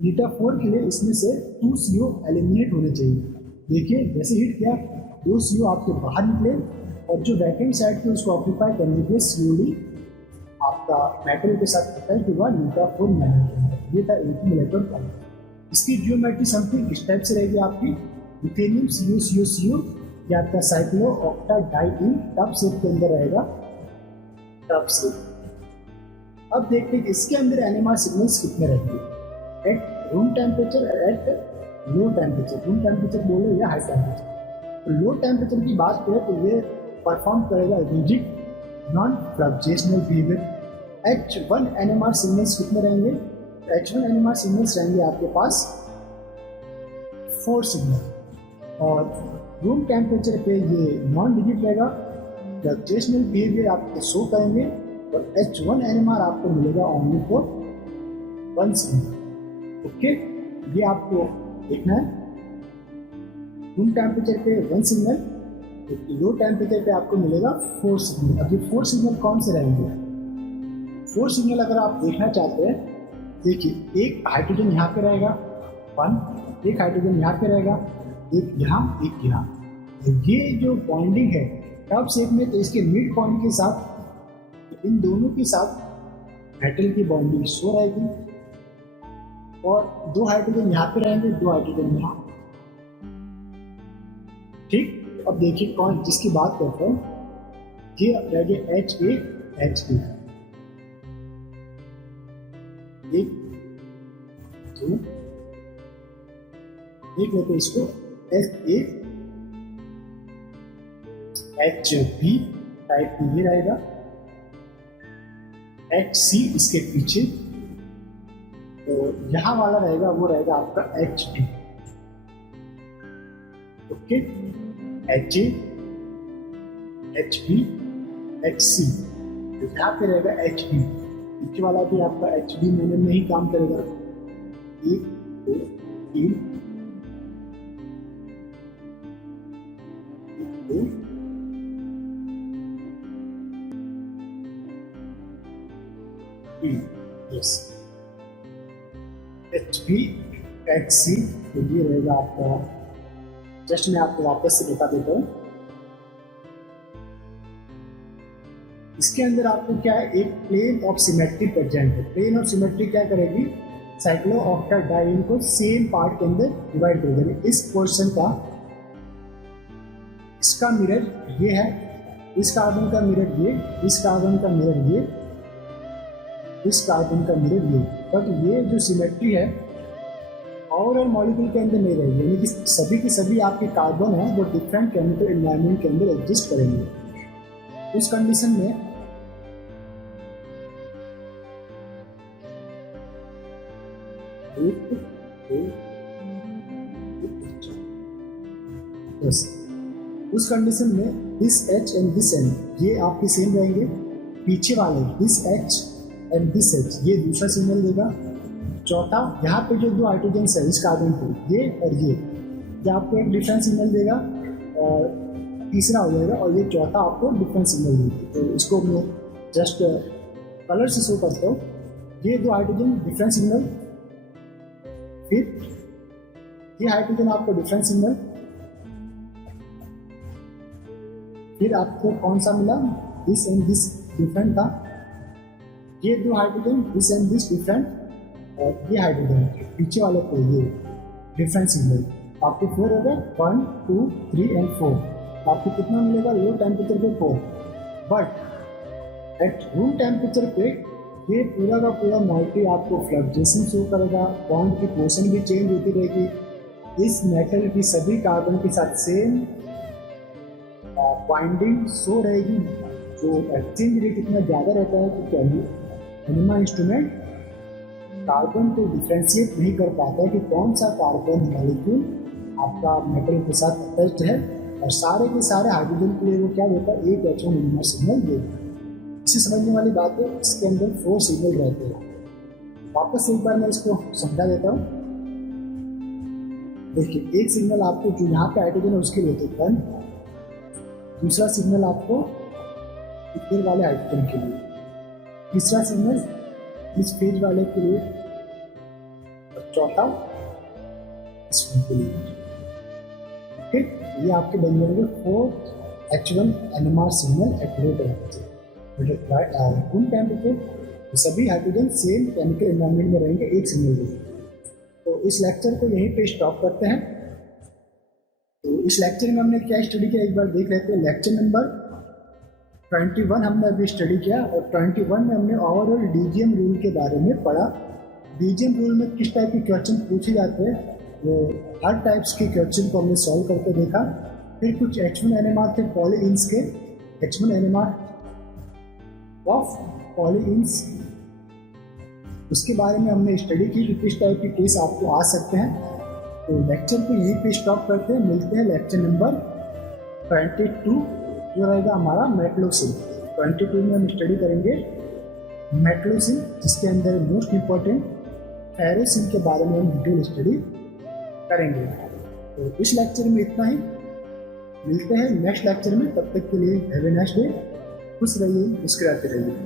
बीटा-4 के लिए इसमें से 2 CO एलिमिनेट होने चाहिए। देखिए जैसे हिट किया 2 CO आपके बाहर निकले और जो वैकेंट साइड पे उसको ऑक्यूपाई करने के लिए COD आपका मेटल के साथ अटैच हुआ बीटा-4 मैनर के अंदर। ये था 8 मोलेकुलर कॉम्पाउंड। इसकी जियोमेट्री समथिंग इस टाइप से रहेगी आपकी। मीथेनियम CO ये आपका साइक्लोऑक्टाडाइईन टब शेप के अंदर रहेगा, टब शेप। अब देखते हैं कि इसके अंदर NMR सिग्नल्स कितने रहेंगे at room temperature, eight low temperature. Room temperature बोले या हाई टेम्परेचर। तो लो टेम्परेचर की बात करें तो ये परफॉर्म करेगा rigid non fluxional behaviour. H1 NMR signals कितने रहेंगे? H1 NMR सिग्नल्स रहेंगे आपके पास 4 सिग्नल और रूम टेम्परेचर पे ये नॉन डिजिट रहेगा। फ्लक्चुएशनल बिहेवियर आपको शो करेंगे और H1 NMR आपको मिलेगा ओनली फॉर 1 सिग्नल। ओके, ये आपको देखना है। रूम टेम्परेचर पे 1 सिग्नल, लो टेम्परेचर पे आपको मिलेगा 4 सिग्नल। अब ये 4 सिग्नल कौन से रहेंगे? 4 सिग्नल अगर आप देखना चाहते हैं, देखिए एक हाइड्रोजन यहाँ पे रहेगा 1, एक हाइड्रोजन यहाँ पे रहेगा, एक यहाँ, एक यहाँ। ये जो बॉन्डिंग है टब शेप में, तो इसके मिड पॉइंट के साथ इन दोनों के साथ मेटल की बॉन्डिंग शो रहेगी और 2 हाइड्रोजन यहाँ पे रहेंगे, 2 हाइड्रोजन यहाँ। ठीक, अब देखिए कौन जिसकी बात करते हैं, ये रहेंगे HA HB। 1 2 देख लेते हैं इसको। HA HB टाइप ये रहेगा। HC इसके पीछे, तो यहां वाला रहेगा वो रहेगा आपका HB। Okay, HA HB HC, तो यहाँ पे रहेगा HB। पीछे वाला भी आपका HB मैंने में ही काम करेगा। 1 2 3 2 3। यस, HB HC तो ये रहेगा आपका। जस्ट मैं आपको वापस से बता देता हूँ। इसके अंदर आपको क्या है, एक प्लेन ऑफ सिमेट्री प्रेजेंट है। प्लेन ऑफ सिमेट्री क्या करेगी, साइक्लोऑक्टाडाइईन को सेम पार्ट के अंदर डिवाइड कर देगी। इस पोर्शन का इसका मिरर ये है, इस कार्बन का मिरर ये, इस कार्बन का मिरर ये, इस कार्बन का मिरर ये। बट ये जो सिमेट्री है ओवरऑल मॉलिक्यूल के अंदर नहीं रहेगी, यानी कि सभी के सभी आपके कार्बन हैं वो डिफरेंट केमिकल एनवायरनमेंट के अंदर एग्जिस्ट करेंगे। उस कंडीशन में एक दो बस। उस कंडीशन में this H and this N ये आपके सेम रहेंगे। पीछे वाले this H and this H ये दूसरा सिग्नल देगा। चौथा यहाँ पे जो दो हाइड्रोजन है इस कार्बन पे ये और ये आपको एक डिफरेंट सिग्नल देगा और तीसरा हो जाएगा और ये चौथा आपको डिफरेंट सिग्नल देगा। तो इसको मैं जस्ट कलर से शो करता हूँ। ये दो हाइड्रोजन डिफरेंट सिग्नल, फिर ये हाइड्रोजन आपको डिफरेंट सिग्नल, फिर आपको कौन सा मिला दिस एंड दिस डिफरेंट था। ये दो hydrogen this and this different और ये हाइड्रोजन पीछे वाले को ये डिफरेंट सिग्नल। आपको 4 हो गए 1 2 3 एंड 4। आपको कितना मिलेगा लो टेम्परेचर पे 4, बट एट रूम टेम्परेचर पे ये पूरा का पूरा मॉलिक्यूल आपको फ्लक्चुएशन शो करेगा। बॉन्ड की पोजीशन भी चेंज होती रहेगी। इस मेटल की सभी कार्बन के साथ सेम बाइंडिंग शो रहेगी। जो एक्सचेंज रेट इतना ज़्यादा रहता है कि एनिमा इंस्ट्रूमेंट कार्बन को डिफ्रेंशिएट नहीं कर पाता है कि कौन सा कार्बन मॉलिक्यूल आपका मेटल के साथ अटैच्ड है, और सारे के सारे हाइड्रोजन के लिए वो क्या देता है एक H1 एनिमा सिग्नल देता है। इसे समझने वाली बात है, इसके अंदर 4 सिग्नल रहते हैं। वापस एक बार मैं इसको समझा देता हूँ। देखिए एक सिग्नल आपको जो यहाँ पे हाइड्रोजन है उसके लिए देते हैं, दूसरा सिग्नल आपको इथेन वाले हाइड्रोजन के लिए, तीसरा सिग्नल इस फेज वाले के लिए और चौथा इस के लिए। ठीक, ये आपके बन जाएंगे 4 H1 NMR signal eight low temperature. Room temperature सभी हाइड्रोजन सेम केमिकल एनवायरनमेंट में रहेंगे, एक सिग्नल देंगे। तो इस लेक्चर को यहीं पे स्टॉप करते हैं। तो इस लेक्चर में हमने क्या स्टडी किया एक बार देख लेते हैं। लेक्चर नंबर 21 हमने अभी स्टडी किया और 21 में हमने ओवरऑल डीजीएम रूल के बारे में पढ़ा। डीजीएम रूल में किस टाइप के क्वेश्चन पूछे जाते हैं, वो हर टाइप्स के क्वेश्चन को हमने सॉल्व करके देखा। फिर कुछ H1 NMR थे पॉलीइंस के, H1 NMR ऑफ पॉलीइंस, उसके बारे में हमने स्टडी की कि किस टाइप के केस आपको आ सकते हैं। तो लेक्चर को यहीं पे स्टॉप करते हैं, मिलते हैं लेक्चर नंबर 22 जो रहेगा हमारा मेटलोसिन। 22 में हम स्टडी करेंगे मेटलोसिन, जिसके अंदर मोस्ट इम्पॉर्टेंट फेरोसिन के बारे में हम डिटेल स्टडी करेंगे। तो इस लेक्चर में इतना ही, मिलते हैं नेक्स्ट लेक्चर में। तब तक के लिए हैव ए नाइस डे, खुश रहिए, मुस्कुराते रहिए।